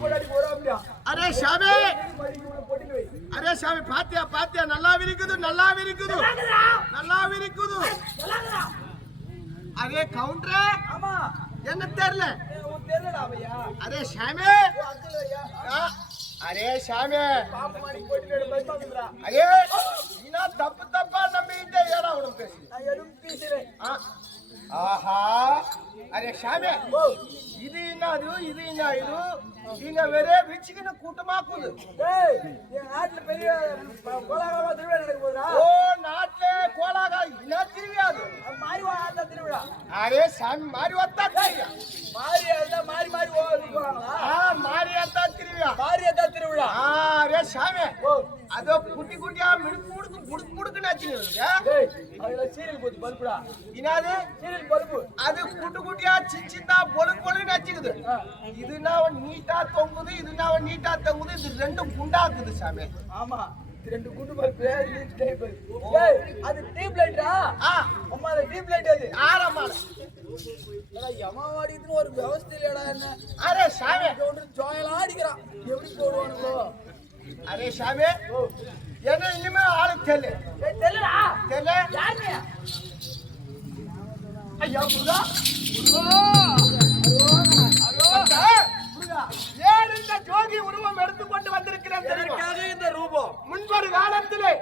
Array சாமி, array சாமி, பாத்தியா பாத்தியா, நல்லா விரிக்குது, நல்லா விரிக்குது, நல்லா விரிக்குது. அரே கவுண்டரே, என்ன தெரியல? அரே சாமி, அரே சாமி, அரே நீனா தப்பு தப்பா நம்பிட்டே ஏடா உனக்கு பேசுறேன். ஆஹா, அரே சாமி, இது என்னது, இது என்ன இது? நீங்க வேற விச்சிக்கின கூட்டமாக்குது. நாட்டுல பெரிய கோலாகலமா திருவிழா நடக்க போதுரா? ஓ, நாட்டுல கோலாகல என்ன திருவிழாது? மாரிவாத்தா திருவிழா. அரே சாமி, மாரிவாத்தா திருவிழா. மாரி போறாங்களா? மாரியாத்தா திருவிழா. மாரியாத்தா திருவிழா. அரே சாமி, அதோ குட்டி குட்டியா முடுக்கு நச்சுங்க. அதுல சீரியல் போச்சு பல்புடா. என்னது சீரியல் பல்பு? அது குட்டி குட்டியா சிச்சிந்தா பொழுக்கு நச்சுக்குது. இது நான் நீட்டா தொங்குது, இது நான் நீட்டா தொங்குது. இது ரெண்டும் குண்டாக்குது சாமி. ஆமா, ரெண்டு குண்டு பல்பு, லீட் டைப். அது டீப் லைட்டா? அம்மா, அது டீப் லைட். அது ஆரமால யமாவாடின்னு ஒரு விவசாய இல்லடா. என்ன அரே சாமி, ஜோயெல்லாம் அடிக்கிறான். எப்படி போடுவானுங்களோ? அரே சாமி, என்ன இனிமே ஆளு தெரியல. தெரியலடா. தெரியல யாருமே? ஐயா புதா, ஏன் இந்த ஜோகி உருவம் எடுத்துக்கொண்டு வந்திருக்கிறேன் தெரியுமா? இந்த ரூபம் முன்பொரு காலத்திலே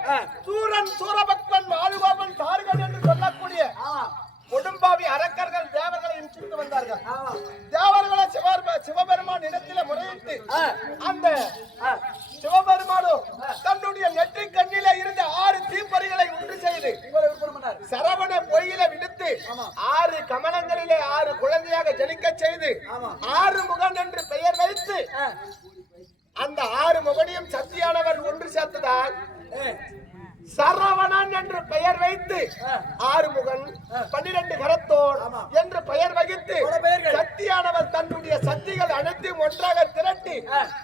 சூரன் சூரபத்மன் மாலுகோபன் தாருகன் என்று சொல்லக்கூடிய கொடும்பாவி அரக்கர்கள் தேவர்களை இன்றிட்டு வந்தார்கள். தேவர்களை சிவபெருமான் இடத்திலே முறையிட்டு அந்த சிவபெருமானும் தன்னுடைய நெற்றி கண்ணில இருந்த 6 தீப்பொறிகளை ஒன்று செய்து சரவண பொய்யில விடுத்து 6 கமலங்களிலே 6 குழந்தையாக ஜனிக்க செய்து 6 முகன் என்று பெயர் வைத்து அந்த 6 முகனையும் சக்தியானவர் ஒன்று சேர்த்ததால் சரவணன் என்று பெயர் வைத்து 6 முகன் 12 கரத்தோன் என்று பெயர் வகித்து சக்தியானவர் தன்னுடைய சக்திகள் அனைத்தையும் ஒன்றாக திரட்டி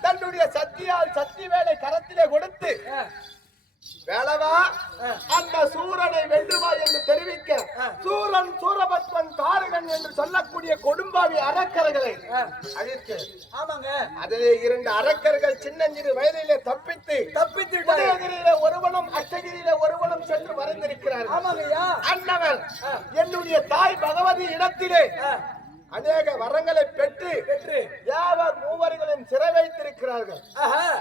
தன்னுடைய சக்தியால் சக்தி வேலை கரத்திலே கொடுத்து வேளவா அந்த சூரனை வென்றுவா என்று தெரிவிக்க சூரன் சூரபத்மன் தாரகன் என்று சொல்லக்கூடிய கொடும்பாவி அரக்கர்களை அழித்து, ஆமாங்க, அதிலே 2 அரக்கர்கள் சின்னஞ்சிறு வயதிலே தப்பித்து உதயகிரியில ஒருவனும் அஷ்டகிரியில ஒருவனும் சென்று மறைந்திருக்கிறார்கள். ஆமாங்கய்யா. அன்னவன் என்னுடைய தாய் பகவதி இடத்திலே அநேக வரங்களை பெற்று தேவர் மூவர்களையும் சிறை வைத்திருக்கிறார்கள்.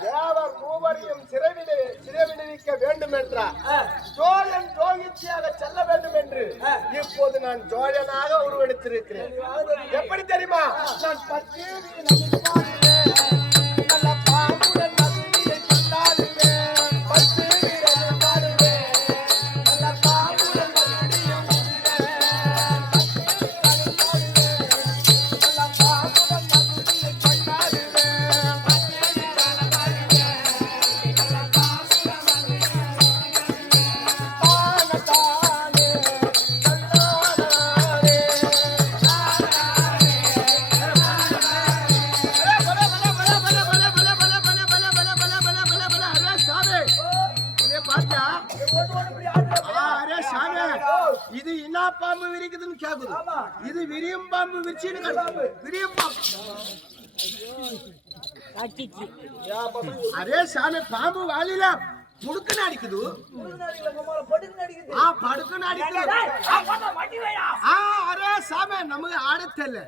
தேவர் மூவரையும் சிறை விடுவிக்க வேண்டும் என்றார். ஜோயன் ஜோகிச்சியாக செல்ல வேண்டும் என்று இப்போது நான் ஜோயனாக உருவெடுத்திருக்கிறேன். எப்படி தெரியுமா? நான் பற்றி இது என்ன பாம்பு விரிக்குதுன்னு கேக்குது. இது விரியும் பாம்பு விரிச்சின்னு விரியும் பாம்பு. அரே சாமி, பாம்பு வாலில முடுக்குன்னு அடிக்குது. படுக்குன்னு அடிக்குது. அரே சாமி, நமக்கு ஆட தெரியல.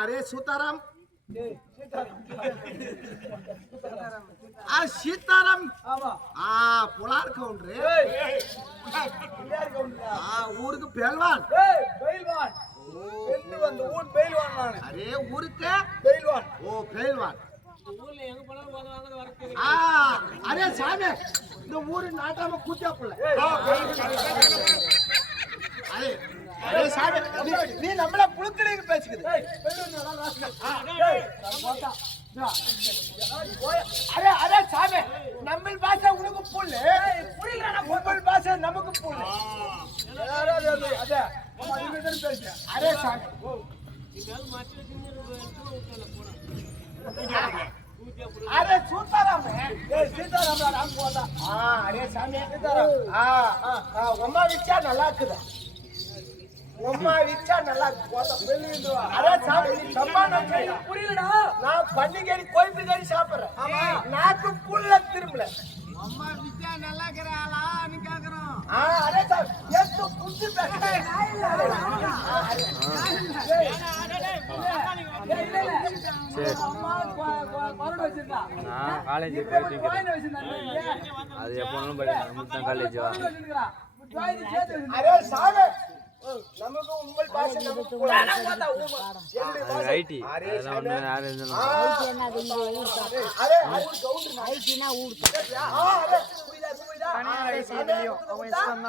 அரே சீதாராம், சீதாராம் புலார் கவுண்டரு ஊருக்கு பெல்வான். அரே ஊருக்கு பெல்வான். ஓ பெல்வான். அரே சாமி, இந்த ஊரு நாட்டாம கூத்தாப்புல. அரே சாமி, நீ நம்மள புழுக்கடைக்கு பேசுக்குது. அரே அரே சாமி, நம்ம பாஷை உனக்கு புல்லு, உங்கள் பாஷை நமக்கு புல்லு. அரே சாமி, அரே சீதாராம், சீதாராம் போதா. அரே சாமி, சீதாராம் அம்மா வச்சா நல்லா இருக்குதா? உம்மா விச்சா நல்லா அரே சாமி நீ சம்மா நினைச்சா புரியலடா. நான் பன்னிக்கறி கோயம்பு கறி சாப்பிடுறேன். ஆமா. நாக்கு புல்ல திரும்பல. அம்மா விஜயா நல்லா இருக்கிறாளா நீ கேக்குறோம். அரே சாமி எத்து புடிச்சு பேசுறேன். காலேஜ் அது எப்போனாலும் படிக்கலாம் காலேஜ் அரே சாமி நமக்கு உங்கள் பாஷை நமக்கு ஐடி அதெல்லாம் ஒன்று யாரும் இருந்தாலும் அரே அது கவுண்டர் ஐடினா ஊடு. அரே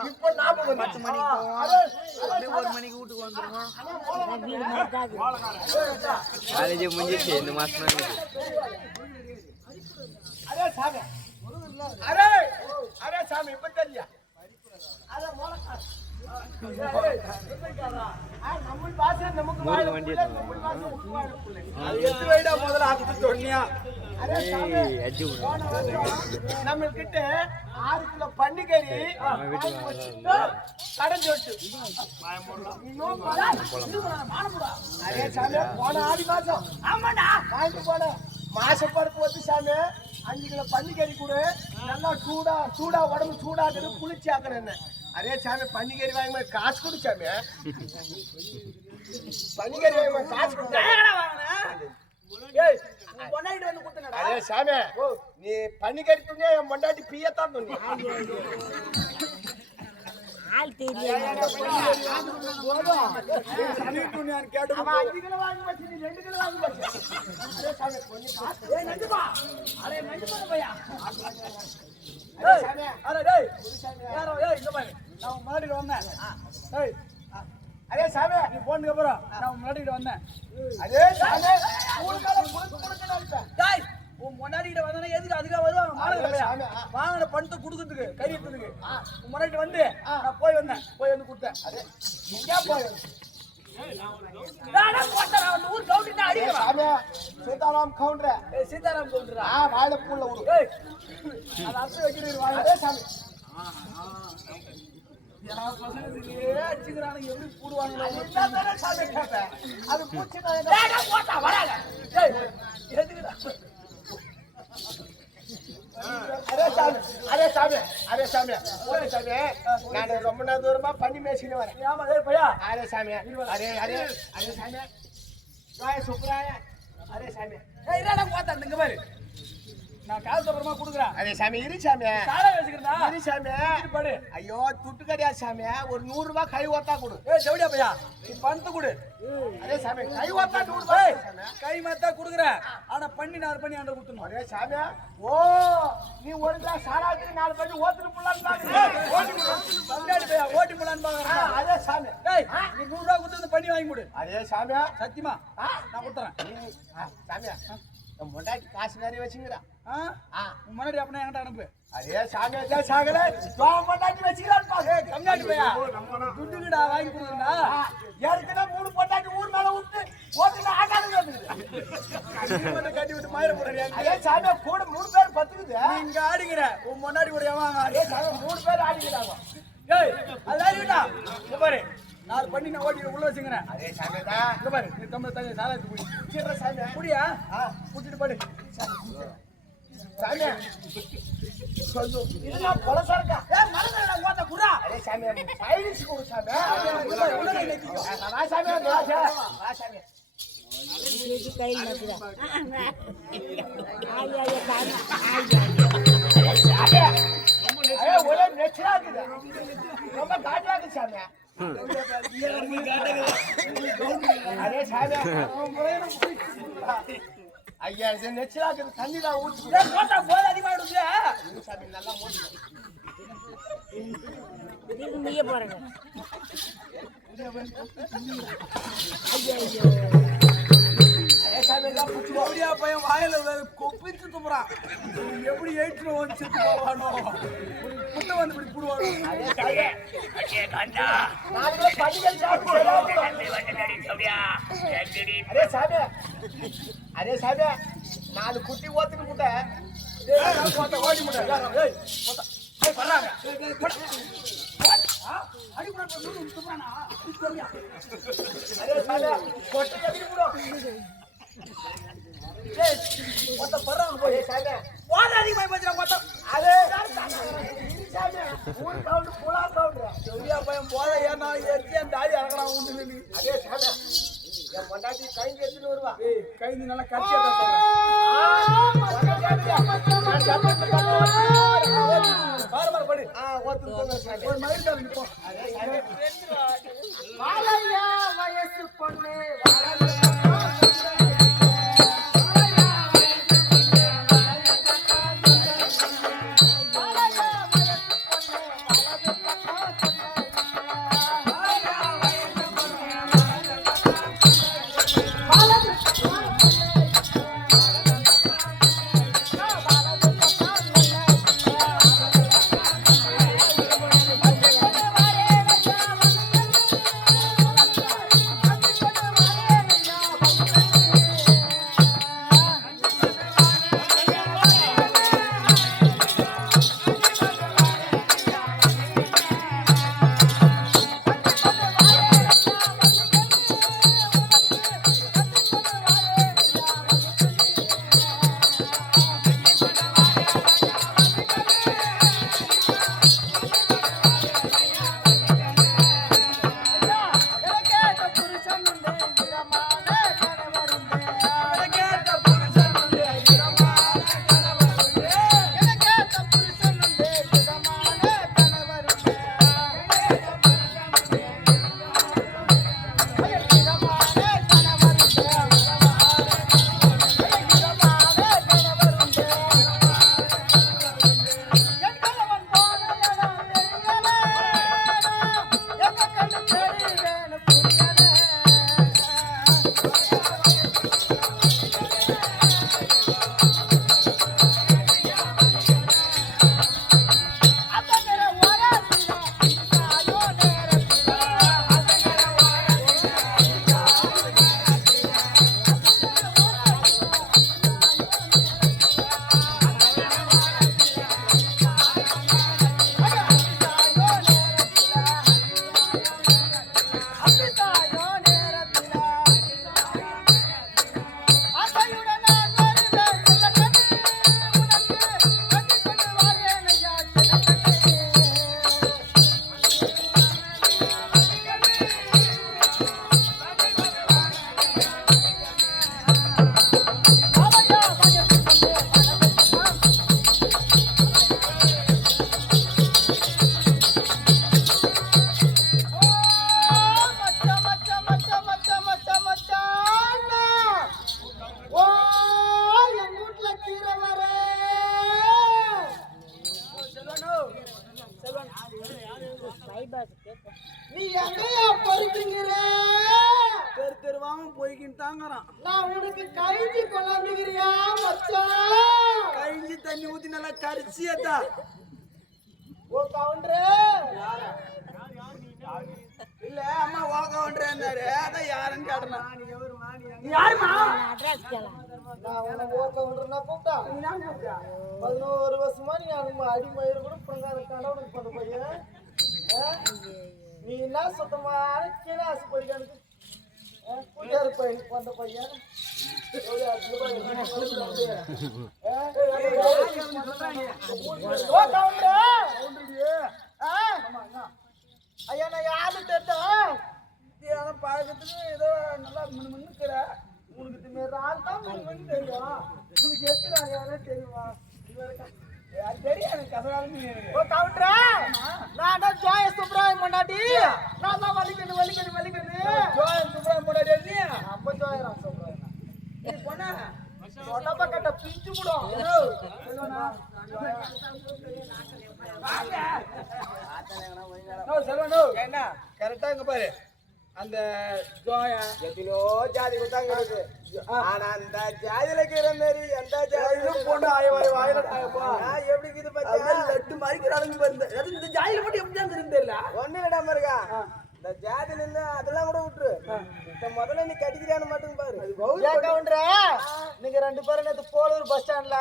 இப்போ ஞாபகம் 10 மணிக்கு போவோம். 1 மணிக்கு வீட்டுக்கு வந்துருவோம். வீடு மாட்டாது. காலேஜே முடிஞ்சிச்சு இந்த மாசம் தான். அரே சாமி அரே அரே சாமி இப்ப தெரியா அரே மோளக்கா நம்ம பாஷை நமக்கு மூணு வண்டி அது எத்து வைடா முதல்ல ஆத்து சொன்னியா அரே சாமி அஜி நம்ம கிட்ட 6 கிலோ பன்னிக்கறி கடன் சொட்டு அரே சாமி போன ஆடி மாசம் ஆமாடா வாங்கிட்டு போன மாசப்பருப்பு வச்சு சாமி 5 கிலோ பன்னிக்கறி கூட நல்லா சூடா உடம்பு சூடாக்குது குளிர்ச்சி ஆக்கணும் என்ன அரே சாமி பன்னிக்கறி வாங்கி காசு கொடு சாமி பன்னிக்கறி வாங்கி காசு கொடு அரே சாமி நீ பன்னிக்கறி துணியா என் பொண்டாட்டி பியத்தான் துணி ஆள் தெரியாது. 5 கிலோ வாங்கி வச்சு நீ 2 கிலோ வாங்கி வச்சு அரே சாமி கொஞ்சம் காசு நெஞ்சுமா அரே நெஞ்சுமா பையா அரே சாமி அரே டேய் யாரோ ஏய் இங்க பாரு நான் முன்னாடி வந்தேன். ஏய் அரே சாமி நீ போனதுக்கு அப்புறம் நான் முன்னாடி வந்தேன். அரே சாமி கொடுக்கணும் டேய் உன் முன்னாடி வந்தானே எதுக்கு அதுக்கு வருவாங்க மாடுற பையா சாமி. வாங்கின பணத்தை கொடுக்கிறதுக்கு கறி எடுத்ததுக்கு உன் முன்னாடி வந்து நான் போய் வந்து கொடுத்தேன். அரே எங்க போய் நானா போட்டா அந்த ஊர் கவுண்டர் தான் அரே அடிக்குறா. சாமி சீதாராம் கவுண்டர் ஏய் சீதாராம் கவுண்டரா? வாழைப்பூல விடு ஏய் அத அப்படியே வச்சிட்டு வாங்க. அரே சாமி யாரா பசங்க அடிச்சுக்கிறானுங்க எப்படி போடுவாங்க? என்னதானே சாமி கேட்பேன் அது பூச்சி நான் டேடா போட்டா வராங்க. ஏய் எதுக்குடா? அரே சாமி ஓரே சாமி நான் ரொம்ப நேரம் தூரமா பண்ணி மேய்ச்சிட்டு வரேன் ஏமா ஏய் பையா அரே சாமி அரே சாமி ராய சுப்ராய அரே சாமி ஏய் என்னடா போட்டா இங்க பாரு நான் காசு அப்புறமா கொடுக்குறேன். அரே சாமி இரு சாமி சாலை வச்சுக்கிறதா? இரு சாமி படு. ஐயோ துட்டு கிடையாது சாமி ஒரு 100 ரூபாய் கை ஓத்தா கொடு ஏய் ஜவுடியா பையா நீ பணத்தை கொடு. அரே சாமி கை ஓத்தா 100 ரூபாய் ஏய் கை மாத்தா கொடுக்குறேன். ஆனா பண்ணி 4 பண்ணி ஆண்ட கொடுத்துறணும். அரே சாமி ஓ நீ ஒரு கிளாஸ் சாராத்துக்கு 4 பண்ணி ஓத்துட்டு புள்ளான்னு பங்காளி பையா ஓட்டி போலான்னு பாக்குறேன். அரே சாமி ஏய் நீ 100 ரூபாய் கொடுத்து பண்ணி வாங்கி கொடு. அரே சாமி சத்தியமா நான் கொடுத்துறேன். சாமி நம்ம பொண்டாட்டி காசு நிறைய வச்சுக்கிறா உன் முன்னாடி அப்படின்னா என்கிட்ட அனுப்பு. அதே சாமி சாகல பொண்டாட்டி வச்சுக்கிறான்னு பாரு கம்மியாடி பையா துட்டுக்குடா வாங்கி கொடுக்குறா. ஏற்கனவே 3 பொண்டாட்டி ஊர் மேல விட்டு ஓட்டுல ஆகாது கட்டி விட்டு மயிர போடுறியா? அதே சாமி கூட 3 பேர் பத்துக்குது இங்க ஆடிக்கிற உன் முன்னாடி கூட எவன் அதே சாமி 3 பேர் ஆடிக்கிறாங்க ஏய் அது ஆடிக்கிட்டா இங்க பாரு 4 பண்ணி நான் ஓட்டி உள்ள வச்சுக்கிறேன். அதே சாமி தான் இங்க பாரு நீ தமிழ் தண்ணி சாலாத்து குடி சீக்கிரம் சாமி குடியா குடிச்சிட்டு படு. சாமி சொல்லு இதெல்லாம் பழசா இருக்கா ஏய் மறந்துடா ஓட்ட குறா. அதே சாமி சைடிஸ் கொடு சாமி உள்ள நிக்கியோ. வா சாமி வா சாமி இது கையில் நக்குதா. ஆயா காணா ஆயா அரே ஒரே நெச்சலா இருக்குது ரொம்ப காட்டியா இருக்கு சாமி அரே சாமி ஐயா இது நெச்சலா இருக்குது தண்ணி தான் ஊத்து ஏய் போட்டா போய் அதிகமாயிடுது. சாமி நல்லா மூடி இது நீயே போறங்க. அரே சாமி எல்லாம் புடிச்சு ஜவுடியா பையன் வாயில கொப்பிச்சு துப்புறான். எப்படி ஏற்று வந்து செத்து போவானோ புட்ட வந்து இப்படி புடுவானோ. அரே சாமி நாளைக்கு பண்டிகை சாப்பிடு அரே சாமி 4 குட்டி ஓத்துட்டு முட்டை ஏய் போட்டா ஓடி முட்டை. ஏய் போட்டா. ஏய் வர்றாங்க. அரே சாமி கொட்டை எப்படி போடும் ஏய் ஒத்த பறங்க போய் சாமி போத அதிகமா போச்சுடா ஒத்த அரே சாமி ஊர் சவுண்ட் புலா சவுண்ட் சரியா பையன் போத ஏன்னா எச்சி அந்த தாடி அறக்கடா உண்டு நீ அதே சாமி என் பொண்டாட்டி கைங்க எடுத்துட்டு வருவா ஏய் கை நீ நல்லா கட்சியா சொல்ற பாரு பாரு படி ஒருத்தர் சாமி ஒரு மயில் தான் நிப்போ வாழையா வயசு பொண்ணு நீ எங்கயா பொறுக்குங்கிற தெரு தெருவாம போய்கின்னு தாங்கறான் நான் உனக்கு கைதி கொண்டாந்துக்கிறியா மச்சான் கைஞ்சி தண்ணி ஊத்தி நல்லா கரிச்சியதா ஓ கவுண்டரே இல்ல அம்மா வா கவுண்டரேன்னாரு அதான் யாருன்னு கேட்டனா நீ யாருமா அட்ரஸ் கேளா நான் உன்னை ஓ கவுண்டர்னா கூப்பிட்டா நீ நான் கூப்பிட்டா 11 வருஷமா நீ அனும அடிமயிறு கூட பங்காத கணவனுக்கு பண்ண பையன் நீ என்ன சுத்தமான கீழே ஆசை போயிருக்கானுக்கு கூட்டாரு பையன் பண்ண பையன் ஓ கவுண்டரே ஐயா நான் யாரு தெரியும் பழக்கத்துக்கு ஏதோ நல்லா முன்னுக்கிற உனக்கு மேல ஆள் தான் உனக்கு தெரியும் உனக்கு எத்தனை யாரே தெரியுமா தெரியும் எனக்கு கதவாலும் ஓ கவுண்டரே நான் தான் ஜோய சுப்ராயம் பொண்டாட்டி நான் தான் வலிக்கணும் ஜோயன் சுப்ராயம் போடாடி நீ அப்ப ஜோயராம் சுப்ராயம் நீ போனா சொன்னப்ப கட்ட பிச்சு விடும் என்ன கரெக்டா இங்க பாரு அந்த ஜோயா எதிலோ ஜாதி குத்தாங்க ஆனா அந்த ஜாதியில இருக்கிற மாதிரி எந்த ஜாதியிலும் போட்டு ஆயவாய் வாயில தாயப்பா எப்படி இது பத்தியா லட்டு மறிக்கிற அளவுக்கு பாருங்க அது இந்த ஜாதியில மட்டும் எப்படி தான் தெரியல ஒண்ணு விடாம இருக்கா இந்த ஜாதியில இருந்து அதெல்லாம் கூட விட்டுரு இந்த முதல்ல நீ கடிக்கிறான்னு மட்டும் பாரு ஏன் கவுண்டரே நீங்க 2 பேரும் நேத்து போலூர் பஸ் ஸ்டாண்ட்ல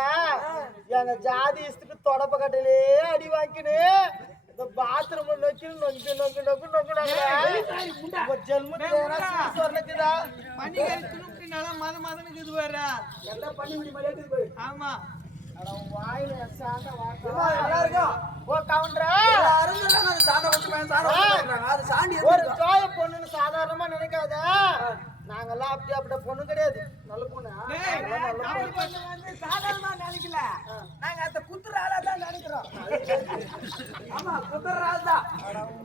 எங்க ஜாதி இஷ்டத்துக்கு தொடப்ப கட்டையிலே அடி வாங்கினு இந்த பாத்ரூம்ல நொக்கி நொக்கி நொக்கி நொக்கி நொக்கி ஜென்ம சொன்னக்குதா பனிக்கறி துணுக்குனால மதன்னு இது வர எல்லாம் பண்ணி விடி மலையது போய் ஆமா அட வாயில சாண்ட வாட்டா நல்லா இருக்கா ஓ கவுண்டரா எல்லாரும் சொல்றாங்க அது சாண்ட வந்து பையன் சாண்ட சொல்றாங்க அது சாண்டி ஒரு ஜோய பொண்ணுன்னு சாதாரணமா நினைக்காத நாங்கெல்லாம் அப்படியே பொண்ணு கிடையாது நல்ல பொண்ணு வந்து சாதாரணமா நினைக்கல நாங்க அந்த குத்துற ஆளா தான் நினைக்கிறோம் ஆமா குத்துற ஆள் தான்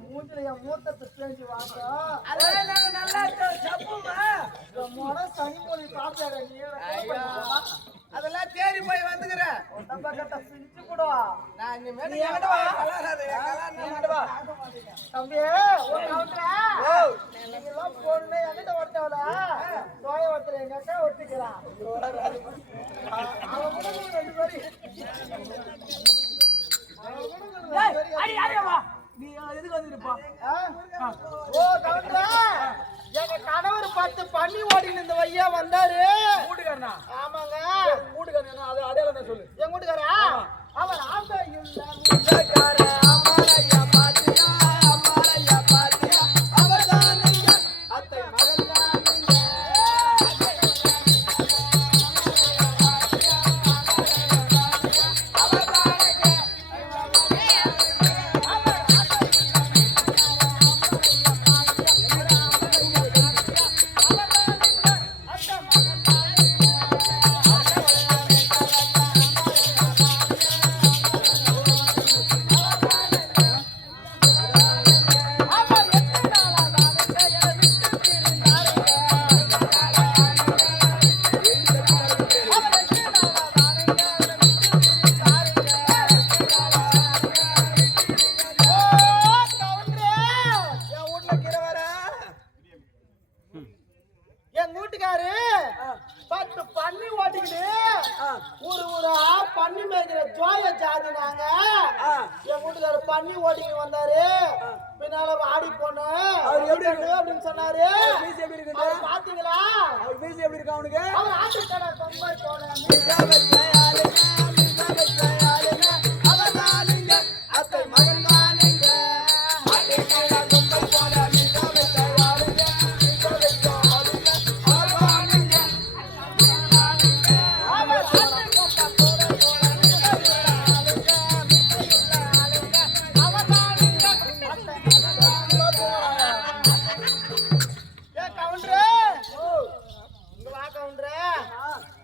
மூஞ்சில என் மூத்தத்தை செஞ்சு வாங்க அதே நாங்க நல்லா சப்புமா மொட சனி மொழி சாப்பிட்டாரு நீ அதெல்லாம் தேடி போய் வந்துக்கிறேன் பக்கத்தை பிரிச்சு போடுவா நான் இனிமேல் நீ என்கிட்ட வா கலாராது நீ என்கிட்ட வா தம்பி ஓ கவுண்டரா நீங்கெல்லாம் பொண்ணு என்கிட்ட ஒருத்தவளா சோய ஒருத்தர் எங்க அக்கா ஒட்டிக்கிறான் அவன் கூட ரெண்டு பேரும் நீ எதுக்கு வந்துருப்பா ஓ கவுண்டரா எங்க கணவர் 10 பண்ணி ஓடின்னு இந்த வையா வந்தாரு கூட்டுக்காரனா ஆமாங்க கூட்டுக்காரனா அது அடையாளம் சொல்லு என் கூட்டுக்காரா அவர் ஆசை கூட்டுக்கார அம்மாளையா பாத்தியா அம்மாளையா பாத்தியா அவர்தான் அத்தை மகன் என் வீட்டுக்காரு 10 பண்ணி ஓட்டிக்கிட்டு ஊரா பண்ணி மேய்க்கிற ஜோய ஜாதி நாங்க என் வீட்டுக்காரு பண்ணி ஓட்டிக்கிட்டு வந்தாரு பின்னால ஆடி போன அப்படின்னு சொன்னாரு அவர் பாத்தீங்களா அவர் மீசி எப்படி இருக்கா அவனுக்கு அவர் ஆட்டு கடை கொம்பை போன அத்தை மகன் தானுங்க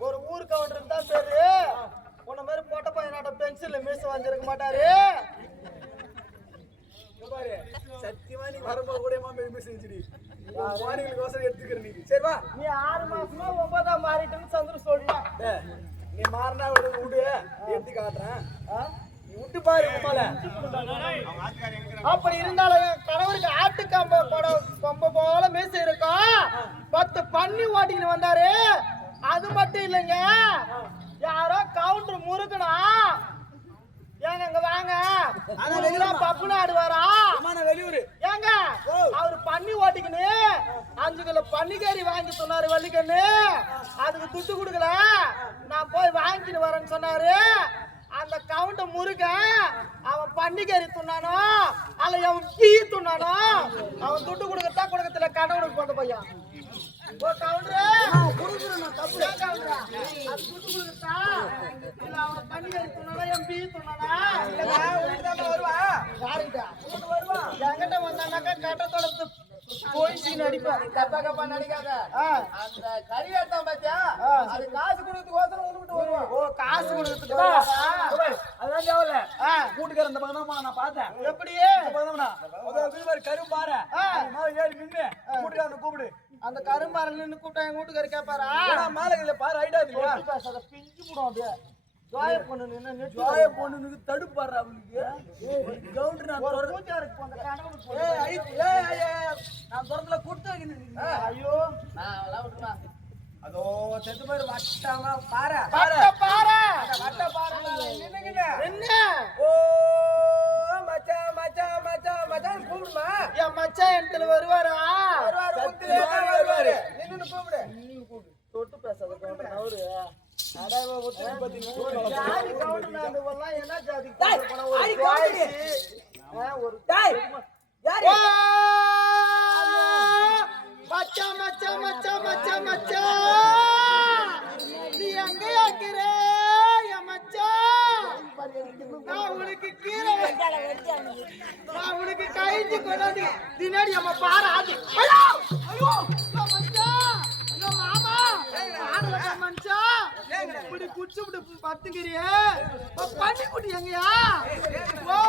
ஒரு ஊர் கவுண்டர் தான் சரி உன்ன மாதிரி போட்ட பையனாட்ட பென்சில்ல மீச வந்திருக்க மாட்டாரு பாரு சத்தியமா நீ வரும்போது கூட மீசி வச்சிடி வாரிகளுக்கு எடுத்துக்கிற நீ சரி வா நீ 6 மாசமா 9ஆம் மாறிட்டுன்னு சந்திர சொல்லிட்டேன் நீ மாறினா விடு எடுத்து காட்டுறேன் நீ விட்டு பாரு உமால அப்படி இருந்தாலும் என் கணவருக்கு ஆட்டு கொம்ப போல மீச இருக்கும் 10 பண்ணி ஓட்டிக்கிட்டு வந்தாரு அது மட்டும் இல்லைங்க யாரோ கவுண்டர் முறுக்கணும் ஏங்க இங்க வாங்க பப்புன்னு ஆடுவாரா வெளியூர் ஏங்க அவரு பண்ணி ஓட்டிக்கின்னு 5 கிலோ பன்னிக்கறி வாங்கி சொன்னாரு வள்ளிக்கண்ணு அதுக்கு துட்டு கொடுக்கல நான் போய் வாங்கிட்டு வரேன்னு சொன்னாரு அந்த கவுண்டர் முருக அவன் பன்னிக்கறி துண்ணானோ அல்ல அவன் டீ துண்ணானோ அவன் துட்டு கொடுக்கறதா கொடுக்கத்துல கடவுளுக்கு போட்ட பையன் ஓ கவுண்டர் குடுக்குறேன் தப்பு கவுண்டரா அது துட்டு கொடுக்கறதா இல்ல அவன் பன்னிக்கறி துண்ணானோ என் டீ துண்ணானா வருவா யாருக்கிட்ட வருவா என்கிட்ட வந்தானாக்கா கட்டத்தோட போயிச்சு நடிப்பேன் கப்பா நடிக்காத அந்த கறியாட்டம் பாத்தியா அது காசு கொடுத்து ஓசரம் உனக்கிட்ட வருவான் ஓ காசு கொடுக்கறதுக்கு அதான் தேவல கூட்டுக்கார இந்த பக்கம் நான் பார்த்தேன் எப்படியே கரும் பாரு ஏறி நின்று கூட்டுக்காரனை கூப்பிடு அந்த கரும்பாரில் நின்று கூப்பிட்டா எங்க வீட்டுக்காரு கேட்பாரா மேலே பாரு ஐடியா இல்லையா பேசாத பிஞ்சு போடும் அப்படியே ஜோய பொண்ணு நின்று ஜோய பொண்ணுக்கு தடுப்பாரு அவனுக்கு கவுண்டர் நான் ஒரு பூஜாருக்கு போன கடவுளுக்கு நான் தொடர்ந்துல கொடுத்து ஐயோ அதோ செத்து பேர் வட்டாம பாரு பாரு வட்ட பாரு என்ன ஓ மச்சான் மச்சான் மச்சான் மச்சான் கூப்பிடுமா என் மச்சான் இடத்துல வருவாரா வருவாரு நின்னு கூப்பிடு தொட்டு பேசாத கவுண்டர் அவரு ஜாதி கவுண்டர் என்ன ஜாதி ஒரு டேய் யாரு ஓ! மச்சான் மச்சான் மச்சான் மச்சான் மச்சான் நீ எங்க இருக்கிற என் மச்சான் நான் உனக்கு கீரை நான் உனக்கு கைஞ்சி கொண்டாந்து தினாடி அம்மா பாரு ஆதி ஐயோ ஐயோ மச்சான் ஐயோ மாமா ஆடல மச்சான் இப்படி குச்சி விட்டு பத்துக்கிறியே பண்ணி குட்டி எங்கயா ஓ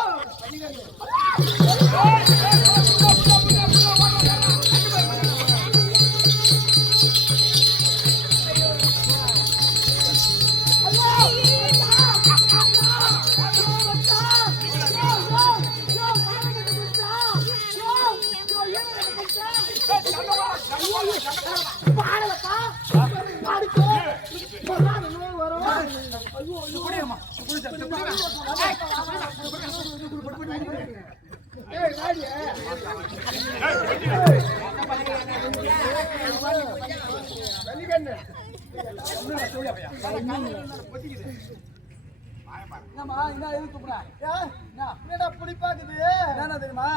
என்னம்மா என்ன எது கூப்பிடுற என்னடா புளிப்பாக்குது என்ன தெரியுமா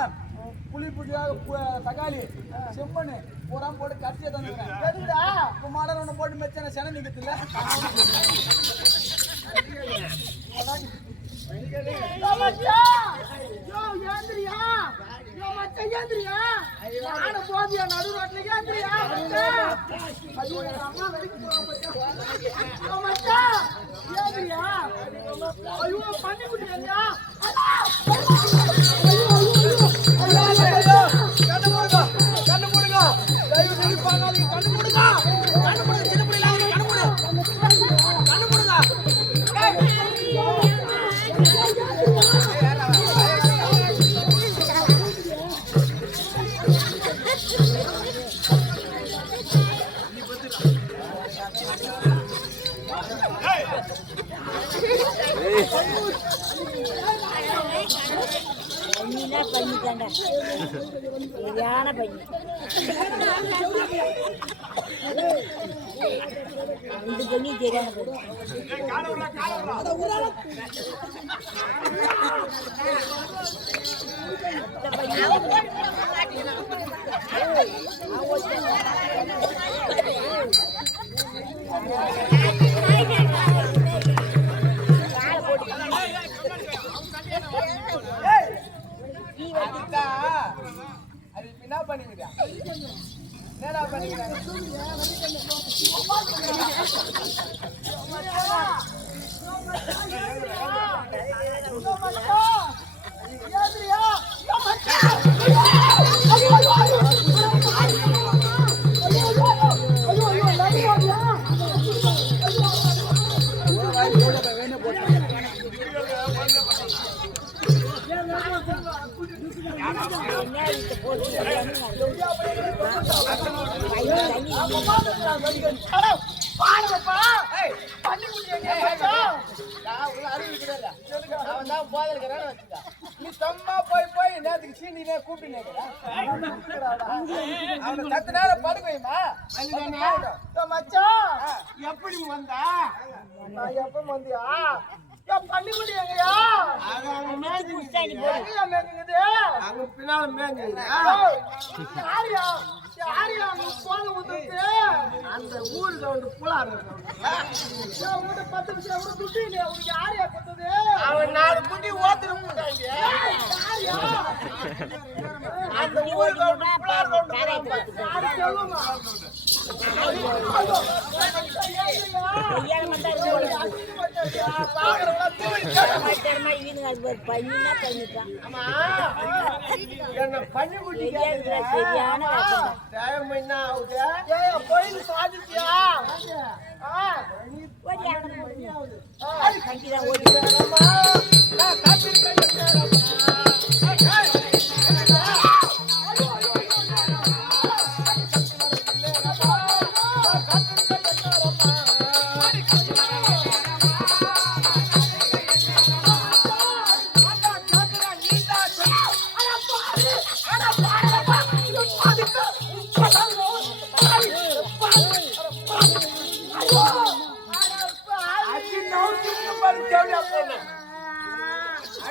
புளி புளியாக தக்காளி செம்மண்ணு பூரா போட்டு கட்டியே தந்துக்கிறேன் எதுடா இப்போ மாடல் ஒன்று போட்டு மெச்சான சென நிற்கத்துல போதியா நடு ரோட்ல ஏந்திரியா ஐயோ எங்க அம்மா வரைக்கும் ஏந்திரியா ஐயோ பண்ணி குட்டியா கண்ணு போடுங்க தயவு செய்து பண்ணாதீங்க கண்ணு போடுங்க கண்ணு போடுங்க சின்ன பிள்ளைல கண்ணு போடு கண்ணு போடுங்க பண்ணினா பண்ணிட்டாண்டா சரியான பண்ணி ரெண்டு பண்ணி தெரியாம போயிடும் அது என்ன பண்ணிக்கிறா என்னடா பண்ணிக்கிறா நீ சும்மா போய் போய் நேரத்துக்கு சீண்டினே கூப்பிட்டு அவனை சத்து நேரம் படுக்கையுமா மச்சான் எப்படி வந்தா நான் எப்ப வந்தியா பள்ளிக்குடி எங்கயா அங்க பின்னால மேங்குது யாரியா யாரியா போன விட்டுட்டு அந்த ஊருக்கு வந்து புலாரு உங்கள்கிட்ட 10 நிமிஷம் கூட துட்டு இல்லையா உனக்கு யாரியா கொடுத்தது அவன் 4 குட்டி ஓத்துட்டு யாரியா அந்த ஊருக்கு வந்து புலாரு யாரு சொல்லுமா பண்ணினா பண்ணிட்டான் என்ன பண்ணி சரியான டைம் என்ன ஆகுது போய் சாதிச்சியா கண்டிதான் ஓடி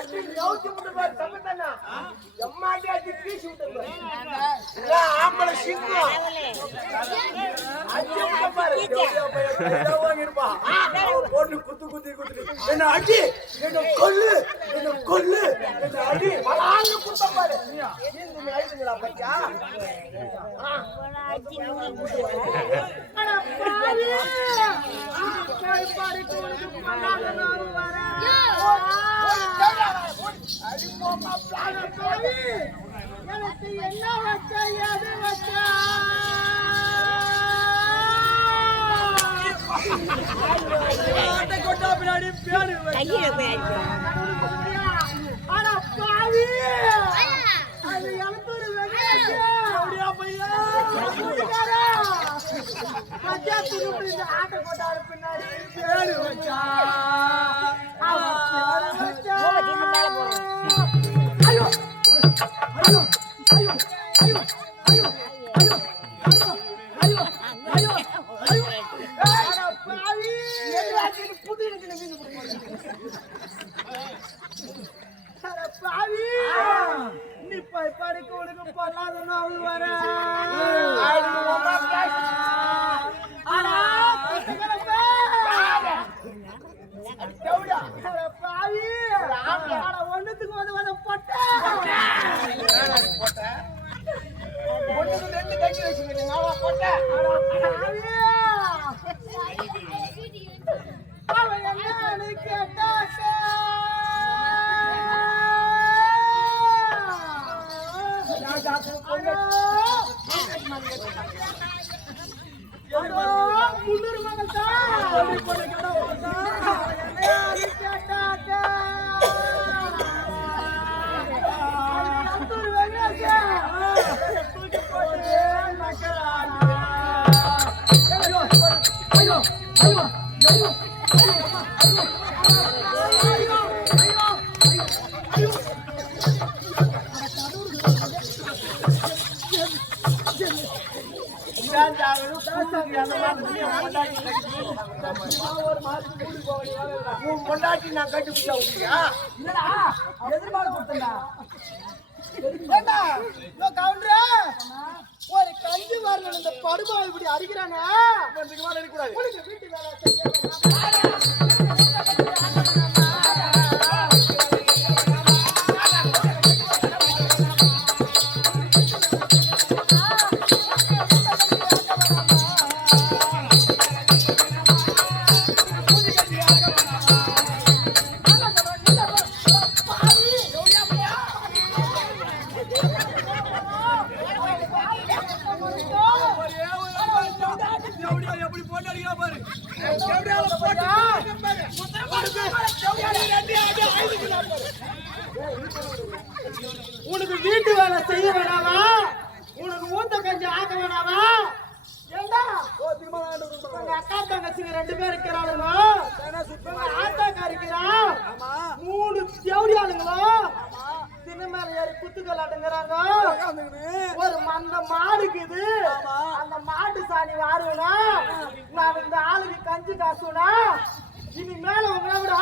அடி நவுத்தி விட்டு பாரு தம்பத்தானா எம்மாடி அடி கீசி விட்டு பாரு இல்ல ஆம்பளை சிங்கம் அடி விட்டு பாரு வாங்கி இருப்பா பொண்ணு குத்து என்ன அடி என்ன கொல்லு என்ன அடி மலாங்க குத்த பாரு நீங்க ஐதுங்களா பச்சா அடிச்சு நூறு போட்டு அட பாவி ஆக்காய் பாரு கோனுக்கு பண்ணாத நான் வரேன் அடி போமா பிளான் பாவி எனக்கு என்ன வச்சா எது வச்சா கொட்டா பின்னாடி பேரு கையில போய் அடிப்பேன். அட பாவி அது எழுத்தூர் வெங்கடேஷ் அப்படியா பையா மச்சா திருப்பி இந்த ஆட்டை கொட்டாரு பின்னாடி பேரு வச்சா அவன் பேரு வச்சா போக தின்னு மேல போறேன். ஐயோ ஐயோ ஐயோ ஐயோ ஐயோ ஐயோ ஐயோ ஐயோ ஐயோ அட பாவி எதுவாச்சு புது இருக்கு மீன் அட பாவி நீ போய் படுக்க உனக்கு பொல்லாத நாள் வர அடி போமா பிளான் அட குட்டகரப்பா டவுடா அட பாவி அட ஒண்ணுத்துக்கு வந்து பொட்ட ஒண்ணுக்கு ரெண்டு கட்டி வச்சுக்கிட்டு நாவா போட்ட அவன் என்னன்னு கேட்டாக்க முன்னூறு மகள் தான் கேட்டாக்க தூக்கி போட்டு மக்களானா ஐயோ ஐயோ ஐயோ ஐயோ பொண்டாட்டி நான் கட்டி விட்டா ஒரு கஞ்சி வரல இந்த படுமா இப்படி அடிக்கிறானே வீட்டு வேலை உனக்கு வீட்டு வேலை செய்ய வேணாமா உனக்கு ஊத்த கஞ்சி ஆக்க வேணாமா ஏண்டா உங்க அக்கா தங்கச்சிங்க 2 பேர் இருக்கிறாளுங்க உங்க ஆத்தாக்கா இருக்கிறான் 3 தேவடியாளுங்களும் தின மேல ஏறி குத்துக்கலாட்டுங்கிறாங்க ஒரு மந்த மாடுக்குது அந்த மாட்டு சாணி வாருவனா நான் இந்த ஆளுக்கு கஞ்சி காசுனா இனி மேல உங்களை விட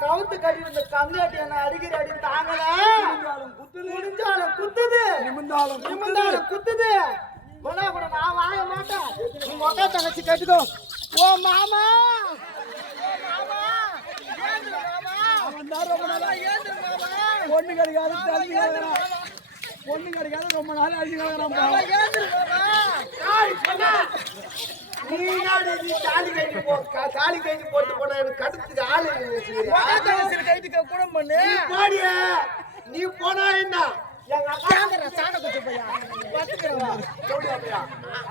கவுத்து கட்டி இந்த கம்மியாட்டி என்ன அடிக்கிற அடி தாங்கல முடிஞ்சாலும் குத்துது நிமிந்தாலும் குத்துது கொண்டா கூட நான் வாங்க மாட்டேன் உங்க மொக்க தங்கச்சி கட்டுக்கோ ஓ மாமா பொண்ணு கிடைக்காது ரொம்ப நாள் அடிக்கிறான் நீ தாலி கைட்டு போட்டு போன எனக்கு கட்டுறதுக்கு ஆளு கைட்டுக்க கூட பண்ணு நீ போனா என்ன எங்க அக்கா சாண குச்சி பையா பத்துக்கிறவா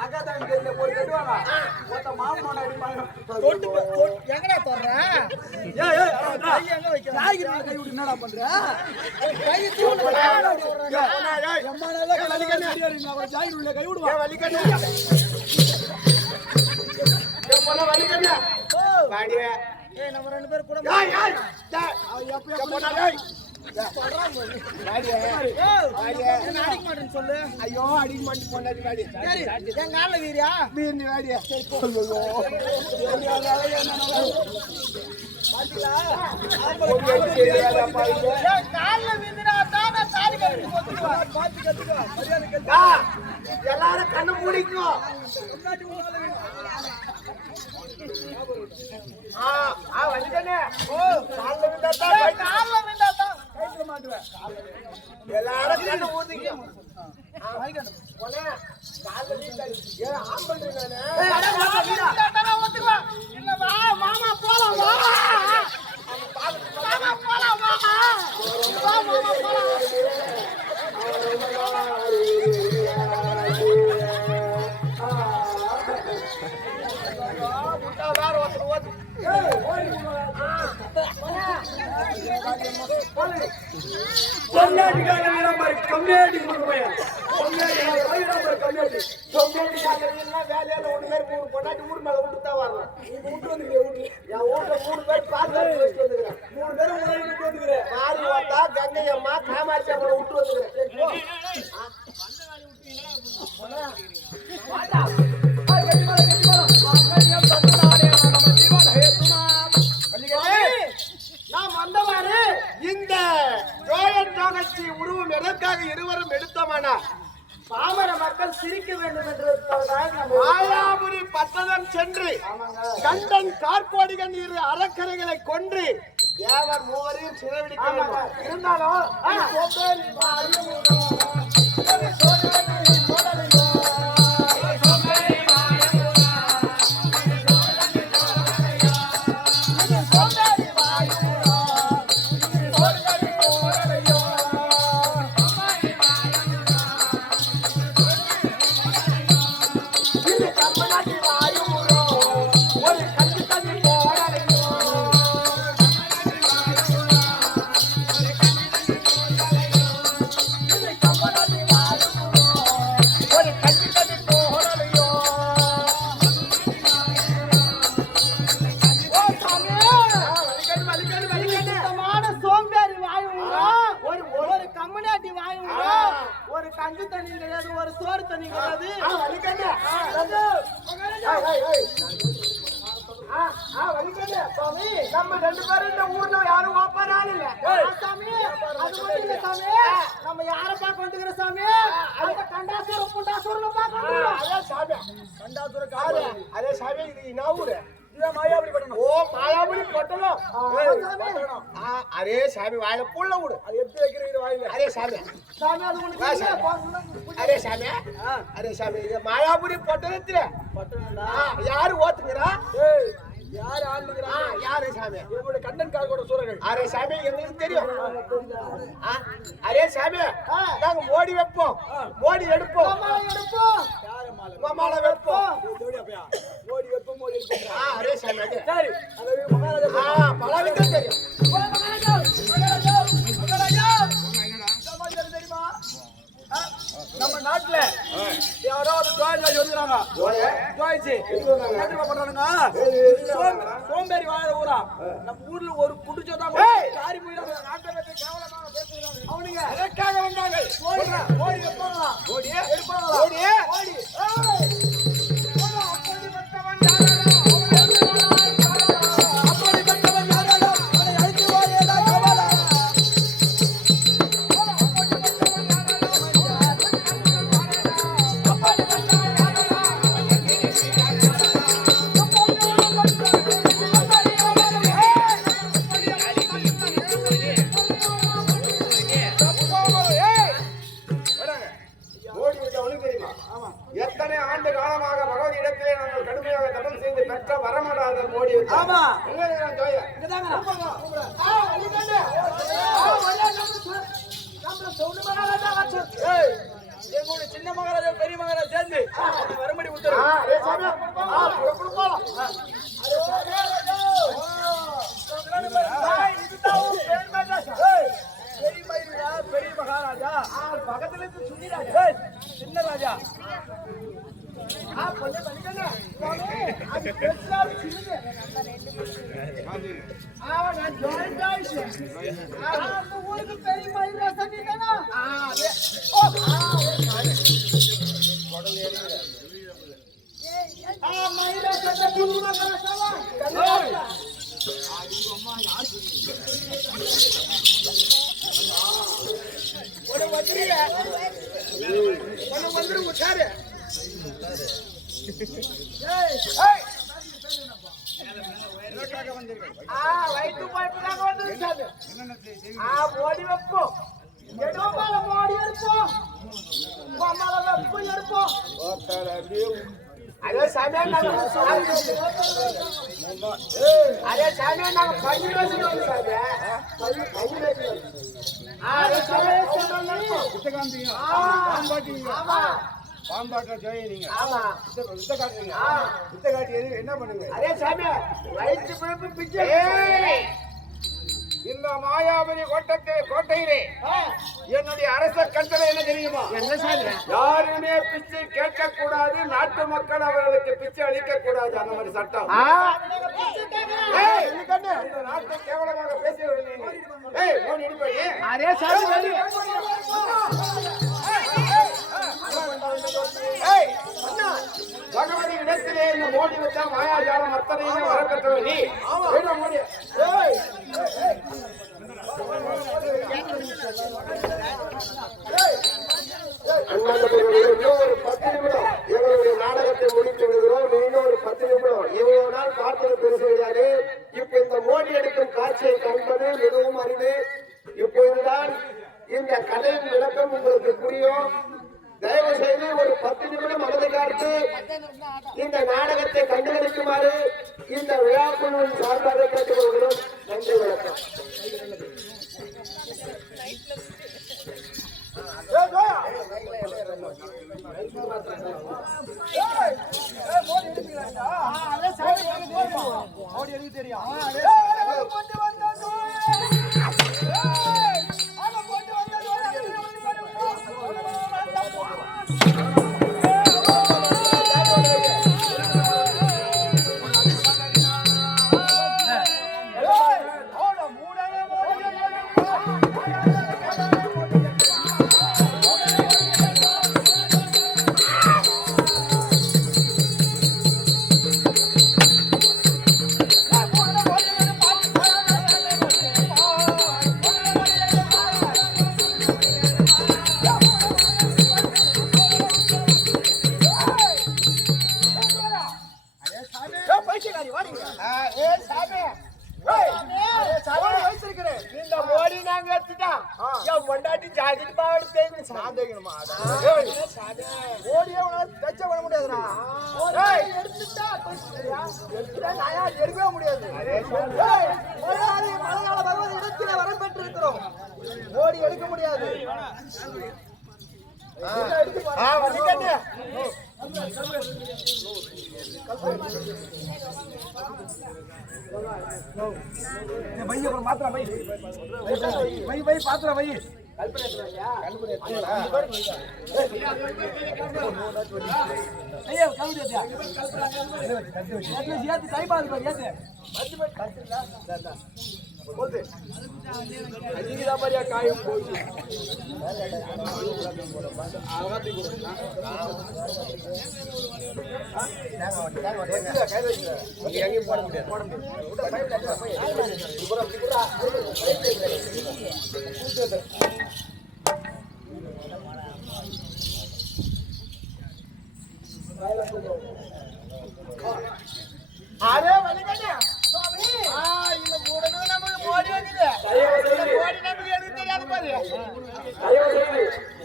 அக்கா தான் தெரியல போய் கட்டுவாங்க மொத்த மாமனோட அடிப்பாங்க எங்கடா தர்ற எங்க வைக்கிற கை விட்டு என்னடா பண்ற கை தூக்கு கை விடுவா எப்போனா வலிக்கண்ணே வாடியே ஏய் நம்ம ரெண்டு பேரும் கூட ஏய் ஏய் எப்போனா டேய் வாடியே வாடியே என்ன அடிக்க மாட்டேன்னு சொல்லு. ஐயோ அடிக்க மாட்டேன் பொண்டாட்டி வாடி சரி என் காலில் வீரியா வீண் வாடியே என் காலில் வீந்தினா தான் நான் தாலி கட்டிட்டு போத்துக்குவேன். பார்த்து கத்துக்கோ. எல்லாரும் கண்ணு மூடிக்கும் வலிக்கண்ணே காலில் விழுந்தாத்தான் காலில் வீந்தா தான் கைட்டு மாட்டுவேன். எல்லாரும் கண்ணு ஊதிக்கும் பொண்ணே காலில் வீழ்ந்தாரு ஏன் ஆன் பண்றீங்க இல்ல வா மாமா போலாம் வா மாமா போலாம் வா வா மாமா போலாம். வேற ஒருத்தர் ஓட்டு வேலையில ஒண்ணு பேர் மூணு பொண்டாட்டி ஊர் மேல விட்டுதான் வரலாம் விட்டு வந்துக்கிறேன் என் வீட்டுல 3 பேர் பார்த்து வச்சுட்டு வந்துக்கிறேன் 3 பேரும் விட்டு வந்துக்கிறேன் மாறி ஓட்டா கங்கை அம்மா காமாட்சி அம்மா விட்டு வந்துக்கிறேன் நான் வந்தவாறு இந்த ஜோயன் ஜோகச்சி உருவம் எதற்காக இருவரும் எடுத்தோமானா பாமர மக்கள் சிரிக்க வேண்டும் என்றதுக்காக நம்ம மாயாபுரி பட்டணம் சென்று கண்டன் கார்கோடிகன் 2 அரக்கரைகளை கொன்று தேவர் மூவரையும் சிறைபிடிக்க வேண்டும். இருந்தாலும் சோம்பேறி வாயுங்களா ஒரு கம்யூனிட்டி வாயுங்களா ஒரு கஞ்சி தண்ணி கிடையாது ஒரு சோறு தண்ணி கிடையாது. நம்ம 2 பேரும் இந்த ஊர்ல யாரும் ஓப்பனாலும் இல்ல சாமி அது மட்டும் இல்ல சாமி நம்ம யாரை பார்க்க வந்துக்கிற சாமி அந்த கண்டாசுரம் புண்டாசுரம் பார்க்க வந்துக்கிறோம். அதே சாமி கண்டாசுர காரு அதே சாமி இது இனாவூரு மாயாபுரி பட்டணம் ஓ மாயாபுரி பட்டணம் அரே சாமி வாயில புள்ள விடு அது எடுத்து வைக்கிறீங்க வாயில அரே சாமி சாமி அது உங்களுக்கு அரே சாமி அரே சாமி இது மாயாபுரி பட்டணத்துல யாரு ஓத்துக்கிறா யாரு ஆளுங்கிறா யாரு சாமி என்னோட கண்டன் கார்கோட சூரர்கள் அரே சாமி எங்களுக்கு தெரியும் அரே சாமி நாங்க மோடி வைப்போம் மோடி எடுப்போம் மாமால வைப்போம் மோடி வைப்போம் மோடி எடுப்போம் அரே சாமி சரி பலவிதம் தெரியும் தெரியுமா நம்ம நாட்டுல யாரோ ஒரு ஜோயிஜ் வந்துறாங்க ஜோயிஜ் பண்றானுங்க சோம்பேறி வாழ ஊரா நம்ம ஊர்ல ஒரு குடிச்சதான் காரி போயிடாங்க நாட்டை பத்தி கேவலமா பேசுறாங்க அவனுங்க எதற்காக வந்தாங்க ஓடி போறா ஓடி எடுப்பாங்க ஓடி ஓடி எத்தனை ஆண்டு காலமாக பகவதி இடத்திலே நாங்கள் கடுமையாக தபம் செய்து பெற்ற வரமாட்டாத மோடி ஆமா எங்களுடைய சின்ன மகாராஜா பெரிய மகாராஜா சேர்ந்து வரும்படி பெரிய மகாராஜா பக்கத்துல சின்ன ராஜா பொண்ணு பண்ணிக்கண்ணே. அது பெருசா சின்னது. நான் joint ஆயிடுச்சு. அந்த ஊருக்கு பெரிய மயிலாசா நீதானா? அதே. மயிலாசா புதுமா கலாசாவா? வந்துரு உச்சாரு. வயிற்று பழப்புக்காக வந்துருச்சாரு. ஓடி வைப்போம். எடுப்பால மோடி எடுப்போம். அம்மால வெப்பு எடுப்போம். அதே சாமியா நாங்க பண்ணி வச்சுருவோம் சாமி. அதே சாமியா சொல்றோம். ஆமா பாம்பாட்ட ஜெய நீங்க ஆமா வித்த காட்டுறீங்க வித்த காட்டி என்ன பண்ணுங்க அதே சாமியா வயிற்று பழப்பு பிச்சை. இந்த மாயாவரி கோட்டையிலே என்னுடைய அரச கட்டளை என்ன தெரியுமா? என்ன சாமி? யாருமே பிச்சை கேட்க கூடாது, நாட்டு மக்கள் அவர்களுக்கு பிச்சை அளிக்க கூடாது. அந்த மாதிரி சட்டம். இந்த நாட்டை கேவலமாக பேசுகிறீங்க. அதே சாமி பகவதி இடத்திலே இந்த மோடி வச்சா மாயாஜாலம் அத்தனையுமே வரக்கட்டவை நீ மோடி. இன்னும் ஒரு 10 நிமிடம் எங்களுடைய நாடகத்தை முடித்து விடுகிறோம். இன்னும் ஒரு 10 நிமிடம் இவ்வளவு நாள் பார்த்தது பெருசுகிறாரு. இப்ப இந்த மோடி எடுக்கும் காட்சியை காண்பது மிகவும் அரிது. இப்பொழுதுதான் இந்த கதையின் விளக்கம் உங்களுக்கு புரியும். தயவு செய்து ஒரு 10 நிமிடம் மனதை காத்து இந்த நாடகத்தை கண்டுகளிக்குமாறு இந்த விழா குழுவின் சார்பாக கேட்டுக்கொள்கிறோம். நன்றி, வணக்கம். எடுக்கவே முடியாது. வரம் பெற்றிருக்கிறோம். ஓடி எடுக்க முடியாது. மாத்திரம் வை பாத்திரம் வை. காயும் போய் எங்கேயும் போட முடியாது. அதே வலிக்கண்ணே இந்த மூடனும் நமக்கு மோடி வந்துது. மோடி நமக்கு எதுவும் தெரியாது பாரு.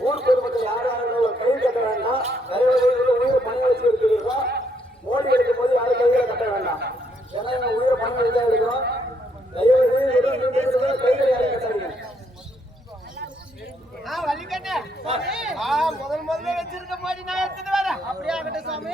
ஊர் பொதுமக்கள் யாரும் கை கட்ட வேண்டாம். உயிர் பணம் வச்சு இருக்கிறீங்களா? மோடி எடுக்கும் போது யாரும் கையில கட்ட வேண்டாம். ஏன்னா உயிர் பணம் வச்சு எடுக்கிறோம். கையில யாரும் கட்டாதீங்க. வலிக்கண்ணே முதல்ல வச்சிருக்க மோடி நான் எடுத்துட்டு வரேன். அப்படியே ஆகட்டும் சாமி.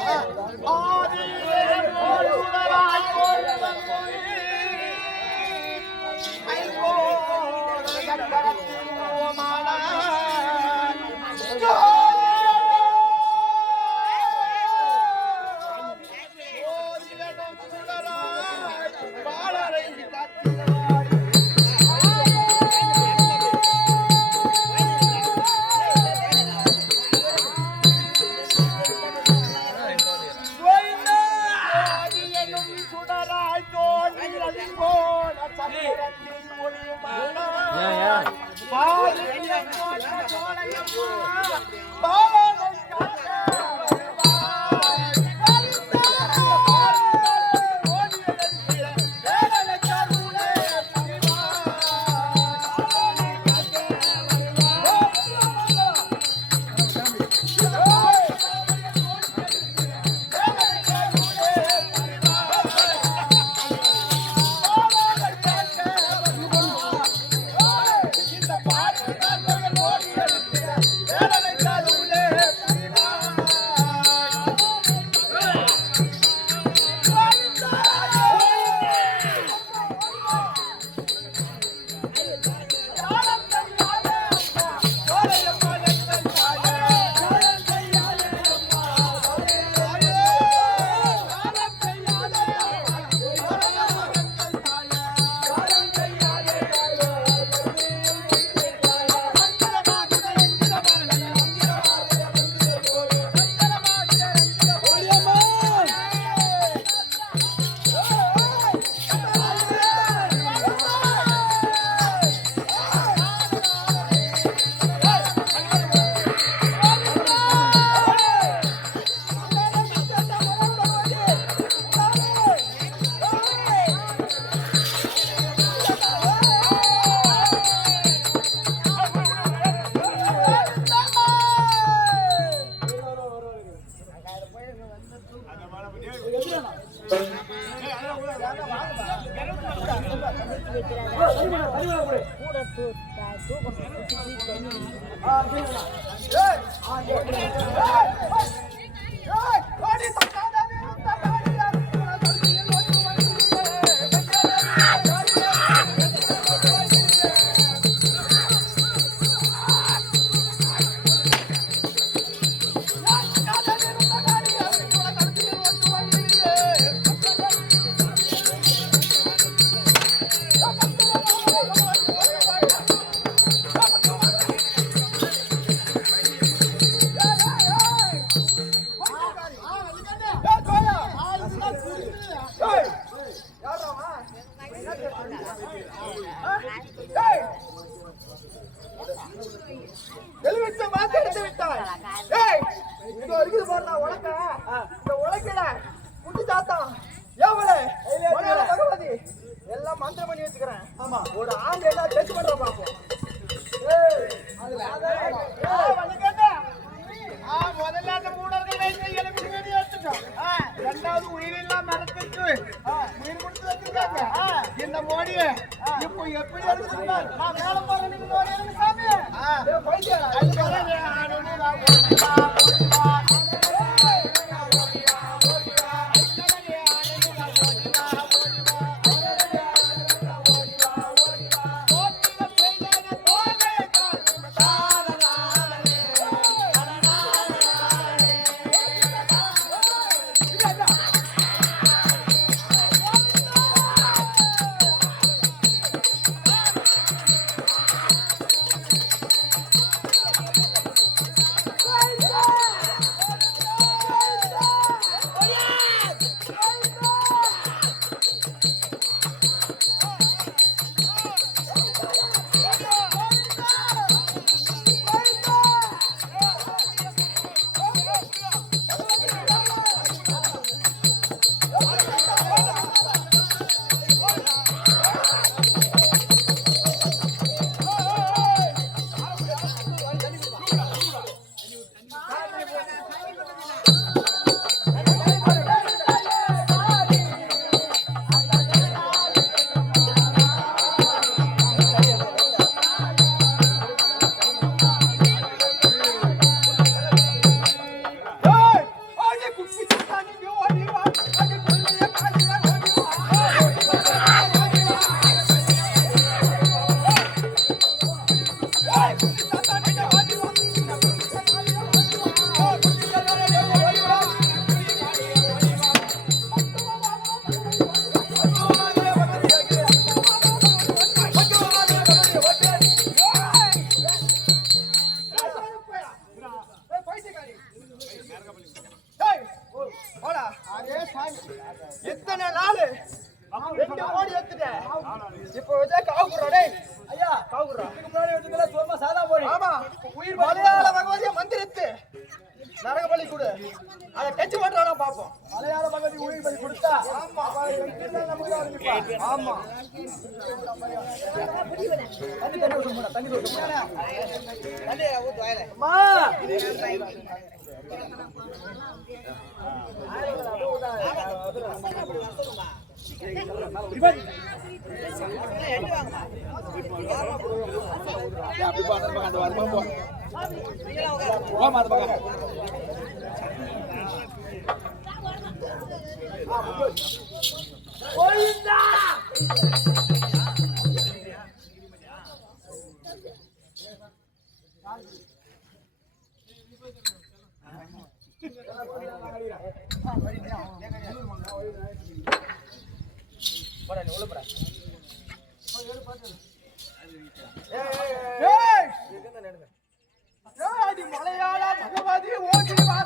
கூட தூக்கம் எல்லாம் மந்திரம் பண்ணி வச்சுக்கிறேன். ஆமா, ஒரு ஆள் என்ன டச் பண்ற பாப்போம். முதல்ல அந்த மூடர்கள் வைத்து எழுப்பி வெளியே எடுத்துட்டோம். இரண்டாவது உயிரில்லா மரத்துக்கு உயிர் கொடுத்து வச்சிருக்காங்க. இந்த மோடியை இப்போ எப்படி எடுத்துருக்காரு? நான் மேல போறேன், நீங்க போறீங்க சாமி. எத்தனை நாள் ரெண்டு ஓடி எடுத்துட்டேன். இப்போ ஐயா ஆமா, மலையாள பகவதிய மந்திரத்து நரக பலி கொடு, அதை டச் பண்றானா பாப்போம். மலையாள பகவதி உயிர் பலி கொடுத்தா ஆமா ஆமா மலையாள பகவதி ஓடி வா.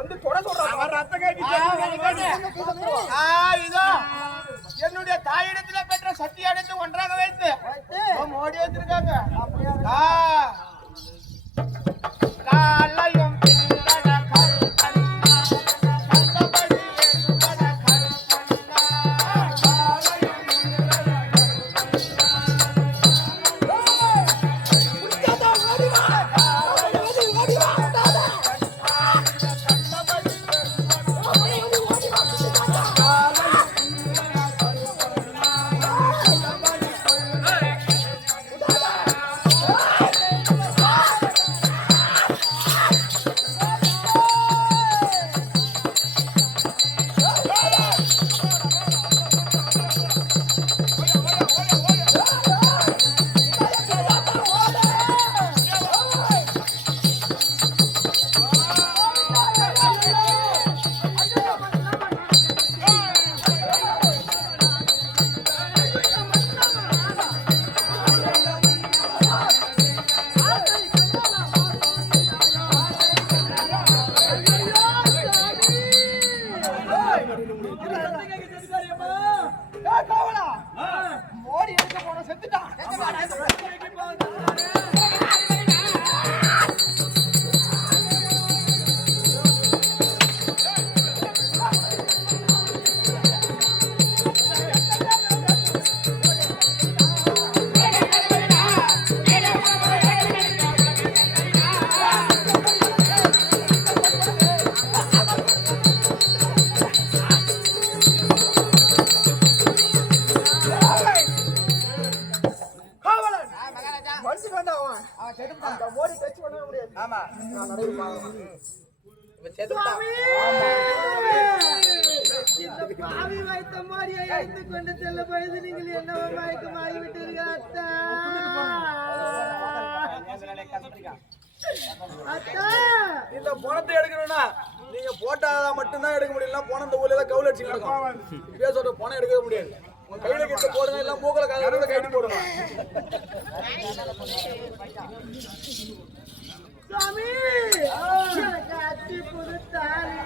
வந்து தொட சொல்றான் ரத்த கேட்டி இதோ என்னுடைய தாயிடத்துல பெற்ற சக்தி அடைத்து ஒன்றாக வைத்து மோடி வச்சிருக்காங்க காலையும் மோடி எடுக்க போன செத்துட்டான் மோடி டச் பண்ணவே முடியாது ஆமா நான் நடந்து பாக்கணும் இவன் செத்துட்டான் இந்த பாவி வைத்த மாரியை எடுத்து கொண்டு செல்ல பொழுது நீங்கள் என்னவோ மயக்கமாகி விட்டீர்கள் அத்தா அத்தா இந்த பணத்தை எடுக்கணும்னா நீங்க போட்டாதான் மட்டும்தான் எடுக்க முடியல போன இந்த ஊர்ல ஏதாவது கவுல் அடிச்சு கிடக்கும் பேசோட பணம் எடுக்க முடியாது கையில கிட்ட போடுங்க எல்லாம் மூக்கல காதோட கைட்டு போடுங்க சாமி எனக்கு அத்தி புதுத்தாலி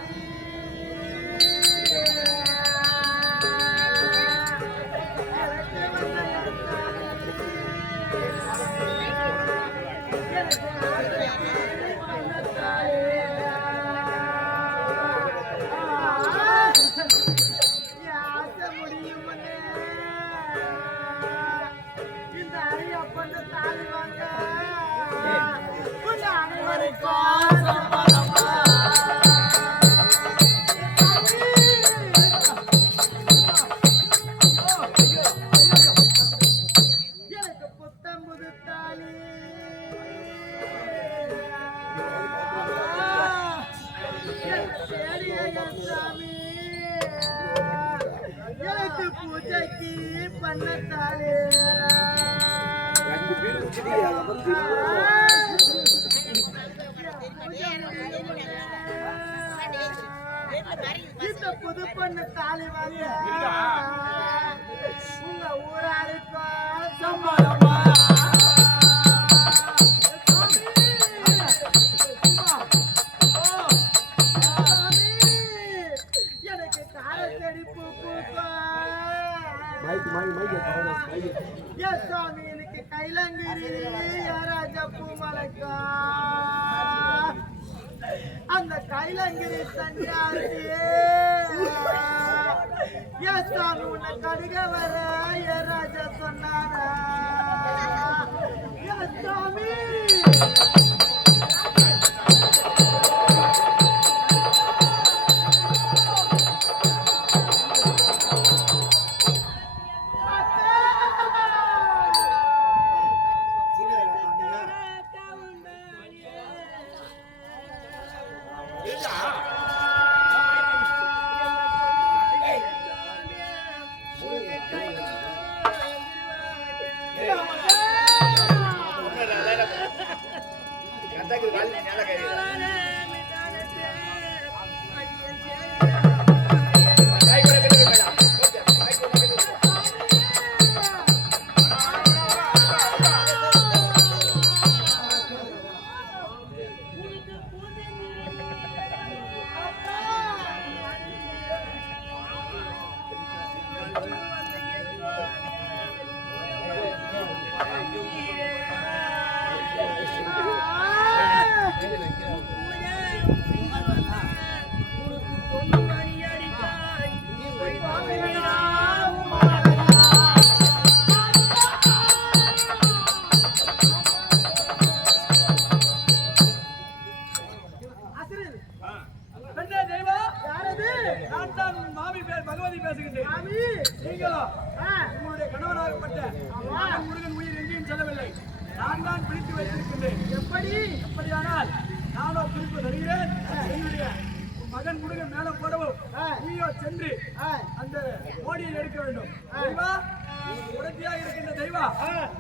எனக்கு புத்தம் புது தாலி சாமி எனக்கு பூஜைக்கு பண்ணத்தாலே இந்த புது பொண்ணு தாலி வாங்க உங்க ஊராருக்கும் சம்பளமா எனக்கு காரத்தடி பூ சாமி எனக்கு கைலங்கிரி ராஜா பூ மலைக்கா அந்த கைலங்கிரி சன்னியாசியே சாமி உன்னை கடுக வர ராஜா சொன்னாரா சாமி பெண்ணே தெய்வம் யாரது? நான் தான் உன் மாமி பேர் பகவதி பேசுகிறேன். மாமி நீங்களோ? உங்களுடைய கணவனாகப்பட்ட மகன் முருகன் உயிர் எங்கேயும் செல்லவில்லை. நான் தான் பிடித்து வைத்திருக்கின்றேன். எப்படியானால் நானோ பிடிப்பு தருகிறேன். என்னுடைய மகன் முருகன் மேல போடவும் நீயோ சென்று அந்த மோடியை எடுக்க வேண்டும். தெய்வா உடனடியாக இருக்கின்ற தெய்வா,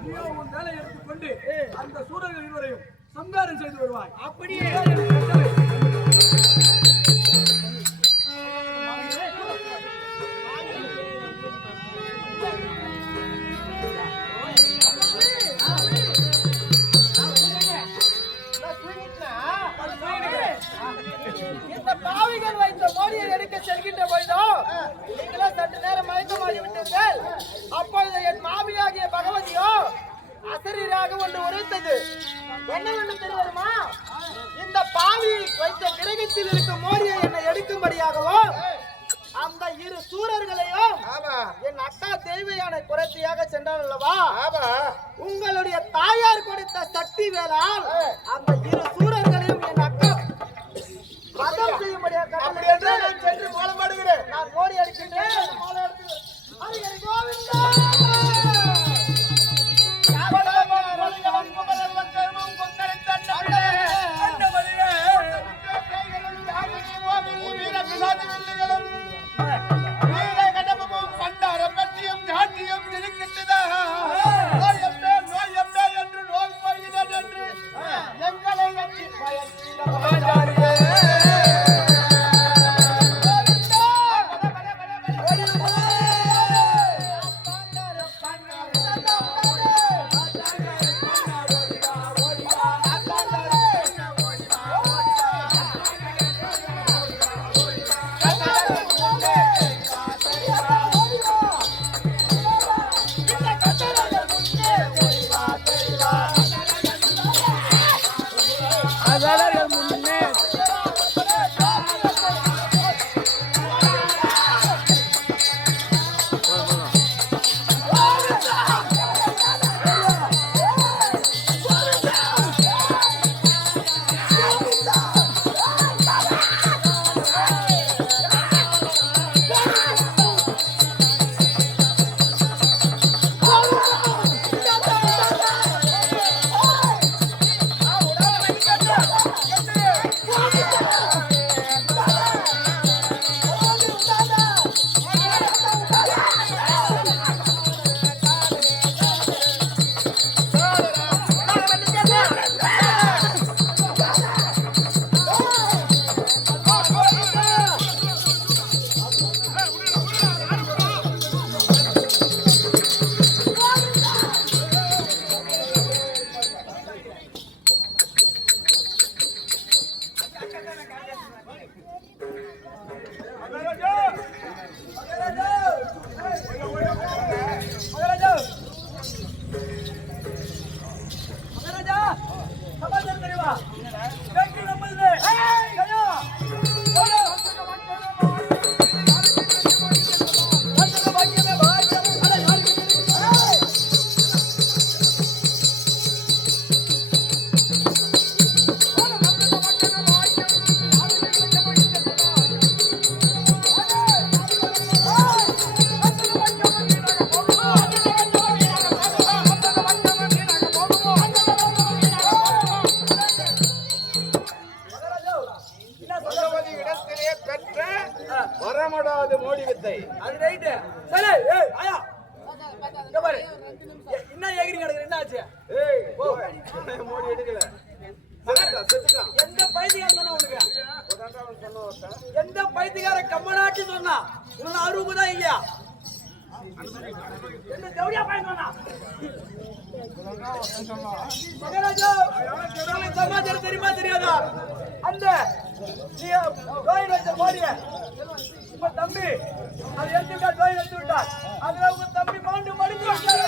நீயோ உன் வேலை எடுத்துக்கொண்டு அந்த சூரர்கள் இருவரையும் சம்ஹாரம் செய்து வருவாய். அப்படியே இந்த பாவிகள் வைத்த மோடியை எடுக்க செல்கின்ற பொழுதோ நீங்களோ சற்று நேரம் மயக்கமாகி விட்டீர்கள். அப்பொழுது என் மாமியாகிய பகவதியோ அசரீராக ஒன்று உரைத்தது. என்னவென்று தெரியுமா? இந்த பாவி வைத்த கிரகத்தில் இருக்கும் மோடியை என்னை எடுக்கும்படியாகவோ அந்த இரு சூரர்களையும் என் அக்கா தேவையான குறைத்தியாக சென்றார் அல்லவா? உங்களுடைய தாயார் கொடுத்த சக்தி வேளால் அந்த இரு சூரர்களையும் என் அக்கா வதம் செய்யும்படியாக அப்படி என்று நான் சென்று கோலமாடுகிறேன். நான் மோடி அடிக்கின்றேன். ஹரி கோவிந்தா வரமடாது மோடி வித்தை. அது ரைட். சரி ஏய் ஆயா இங்க பாரு. என்ன ஏகிரி கிடக்குது? என்ன ஆச்சு? ஏய் மோடி எடுக்கல. செத்துட்டான். எந்த பைத்தியக்காரன் சொன்னா உனக்கு? எந்த பைத்தியக்கார கம்மனாட்டி சொன்னா? இவன அருவு தான் இல்லையா? என்ன ஜவுடியா பையன் சொன்னா? மகாராஜா உங்களுக்கு சமாச்சாரம் தெரியுமா தெரியாதா? அந்த நீ கோயில் வச்ச மோடிய இப்ப தம்பி அது எடுத்து விட்டார். கோயில் எடுத்து விட்டார். அதுல உங்க தம்பி மாண்டு மடிஞ்சு விட்டார்.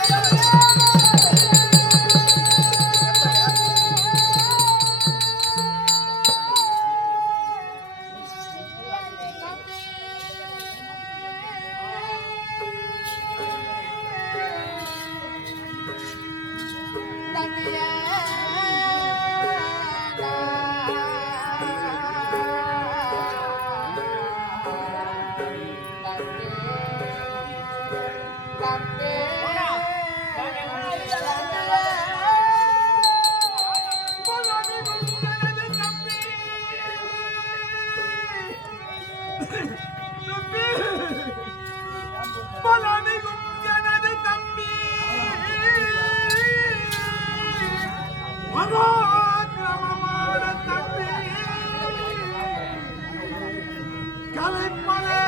கலைப்பதே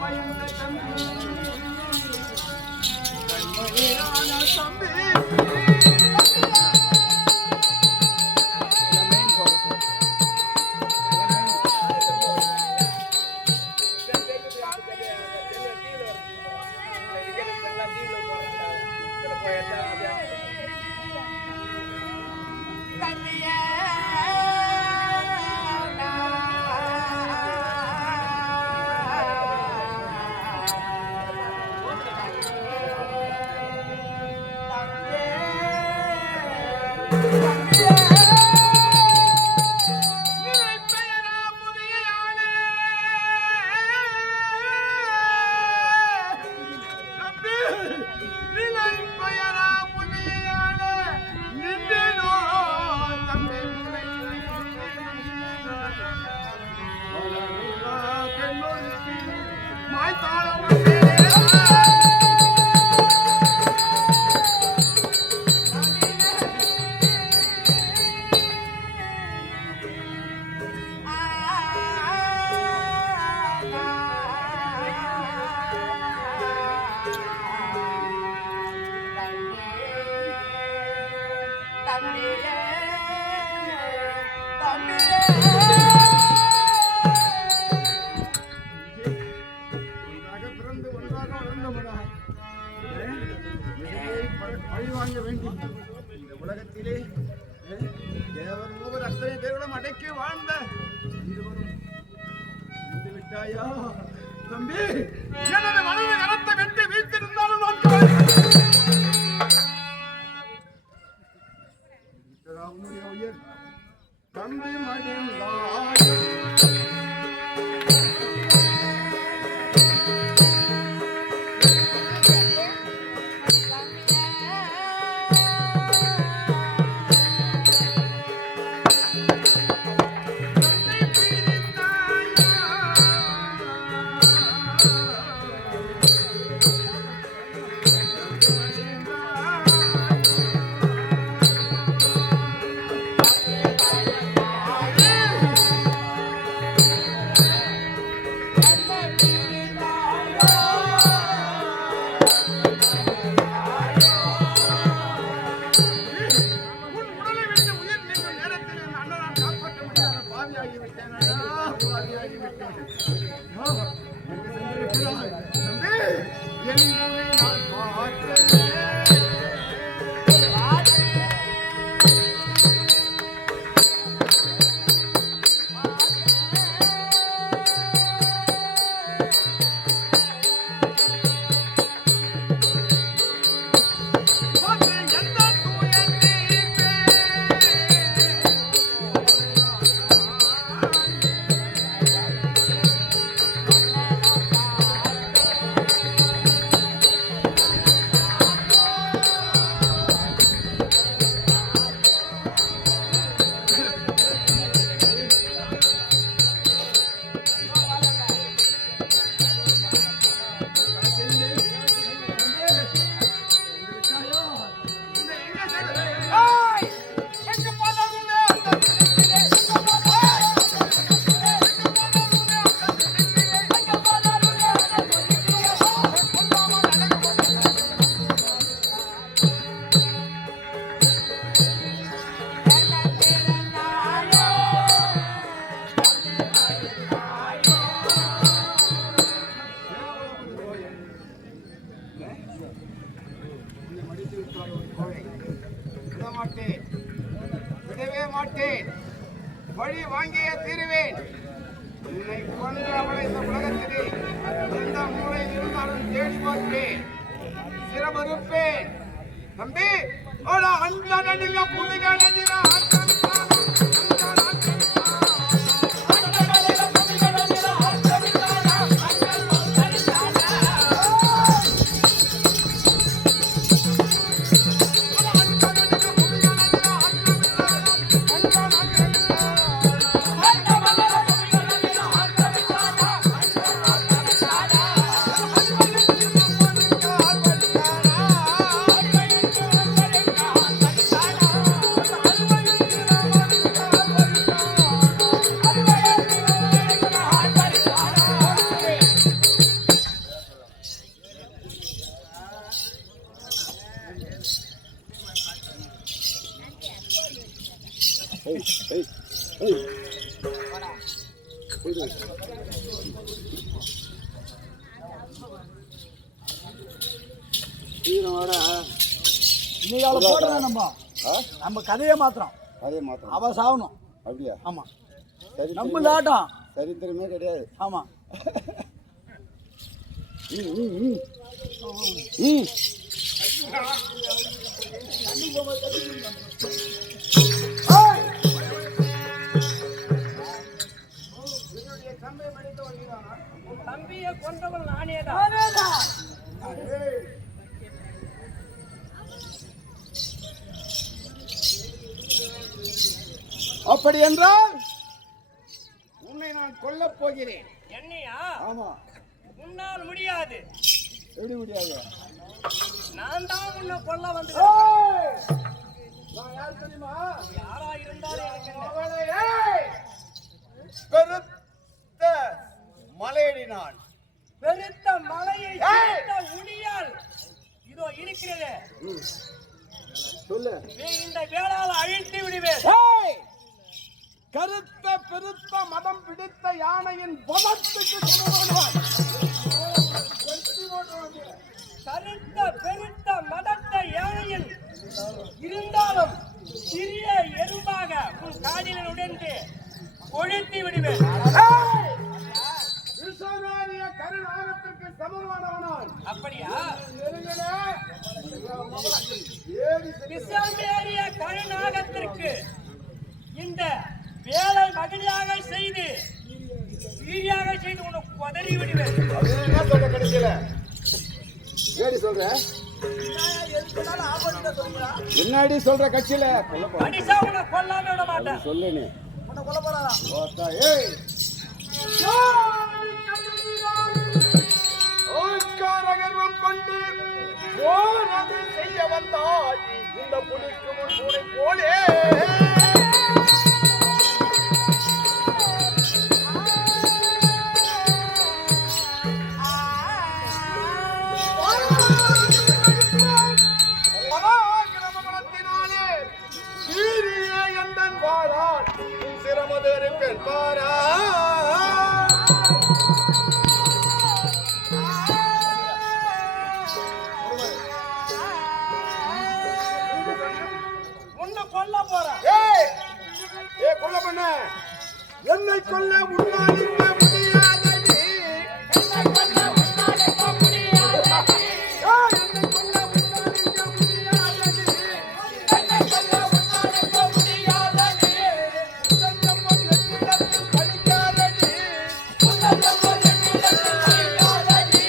பயந்த தம்பி கண்மணியான தம்பி பழிவாங்க வேண்டும் இந்த உலகத்திலே தேவர் மூவர் அத்தனை பேர்களும் அடக்கி வாழ்ந்த இருவரும் வந்து விட்டாயா தம்பி எனது வலது கரத்தை வெட்டி வீட்டிருந்தாலும் உயிர் தம்பி மடிந்தாய் விடவே மாட்டேன், வழி வாங்கியே தீருவேன். உன்னை கொன்ற அவளை இந்த உலகத்திலே எந்த மூலையில் இருந்தாலும் தேடி பார்ப்பேன், சிரமறுப்பேன். தம்பி அந்த நடுங்க புலிகள் இன்னைக்கு அவளை போடுறோம் நம்ம கதையே மாத்திரம் அதே மாத்திரம் அவ சாகணும். அப்படியா? ஆமா, சரி, நம்ம ஆட்டம். சரித்திரமே கிடையாது. ஆமா. தம்பியை கொண்டவன் நானேதான். அப்படி என்றால் உன்னை நான் கொல்லப் போகிறேன். என்னையா? ஆமா. உன்னால் முடியாது. எப்படி முடியாது? நான் தான் உன்னை கொல்ல வந்து. நான் யார் தெரியுமா? யாரா இருந்தாலும் எனக்கு என்ன? அவளை, பெருத்த மலையடி நான். பெருத்த மலையை சேர்த்த உளியால் இதோ இருக்கிறது. சொல்லு. இந்த வேளால் அழித்து விடுவேன். கருத்த பெருத்த மதம் பிடித்த யானையின் பலத்துக்கு கருத்த பெருத்த மதத்த யானையில் இருந்தாலும் சிறிய எறும்பாக உன் காதில் உடைந்து கொழுத்தி விடுவேன். கருநாகத்திற்கு சமமானவனான். அப்படியா? விசாமேறிய கருநாகத்திற்கு இந்த வேலை மகிழ்ச்சியாக செய்து வீரியாக செய்து உனக்கு உதறி விடுவேன். என்ன சொல்ற கடைசியில? ஏடி சொல்ற? என்னடி சொல்ற கட்சியில? கடிசா உன்னை கொல்லாம விட மாட்டேன். சொல்லு நீ. உன்னை கொல்ல போறாரா? கொண்டு போராது செய்ய வந்தாய் இந்த புலிக்கு முன் பூனை போலே. சிரமதேருப்பேன் பாரா. உன்னை கொல்ல போறேன். கொல்ல பண்ண என்னை கொல்ல முன்னாடி முடியாதடி. என்னை கொல்ல முன்னாடி முடியாதடி. என்னை கொல்ல முன்னாடி முடியாதடி. என்னை கொல்ல முன்னாடி முடியாதடி. உந்தல்லம்மன் எண்ணிடத்தில் கழிக்காதடி. உந்தல்லம்மன் எண்ணிடத்தில் கழிக்காதடி.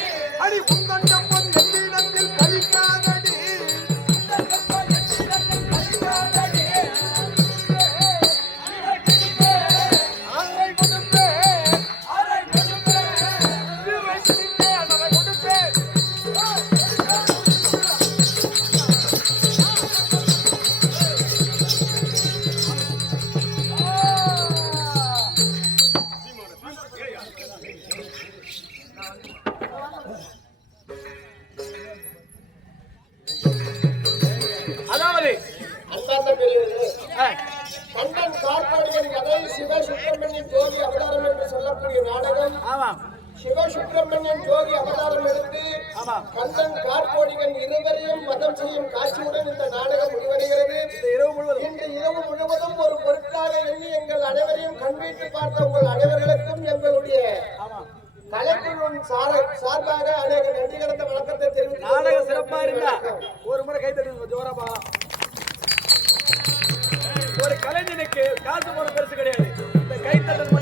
அடி உந்தல்லம்மன் எண்ணிடத்தில் கழிக்காதடி. உந்தல்லம்மன் எண்ணிடத்தில் கழிக்காதடி. அதாவது அந்தாந்த பெரியவர்களே, கண்ணன் கார்பாடியின் கதை சிவசுப்பிரமணியன் ஜோதி அவதாரம் என்று சொல்லக்கூடிய நாடகம். ஆமாம். சிவசுப்பிரமணியன் ஜோதி அவதாரம் எடுத்து கண்ணன் கார்பாடியின் இருவரையும் மதம் செய்யும் காட்சியுடன் இந்த நாடகம் முடிவடைகிறது. இன்று இரவு முழுவதும் ஒரு பொருட்காக எண்ணி எங்கள் அனைவரையும் கண்வீட்டு பார்த்த உங்கள் அனைவர்களுக்கும் எங்களுடைய கலைக்குழுவின் சார்பாக அநேக நன்றி கடந்த வணக்கத்தை தெரிவித்து நாடகம் சிறப்பா இருந்தா ஒரு முறை கை தட்டி ஜோரா பாக்கலாம். ஒரு கலைஞனுக்கு காசு போன பெருசு கிடையாது. இந்த கைத்தட்டல்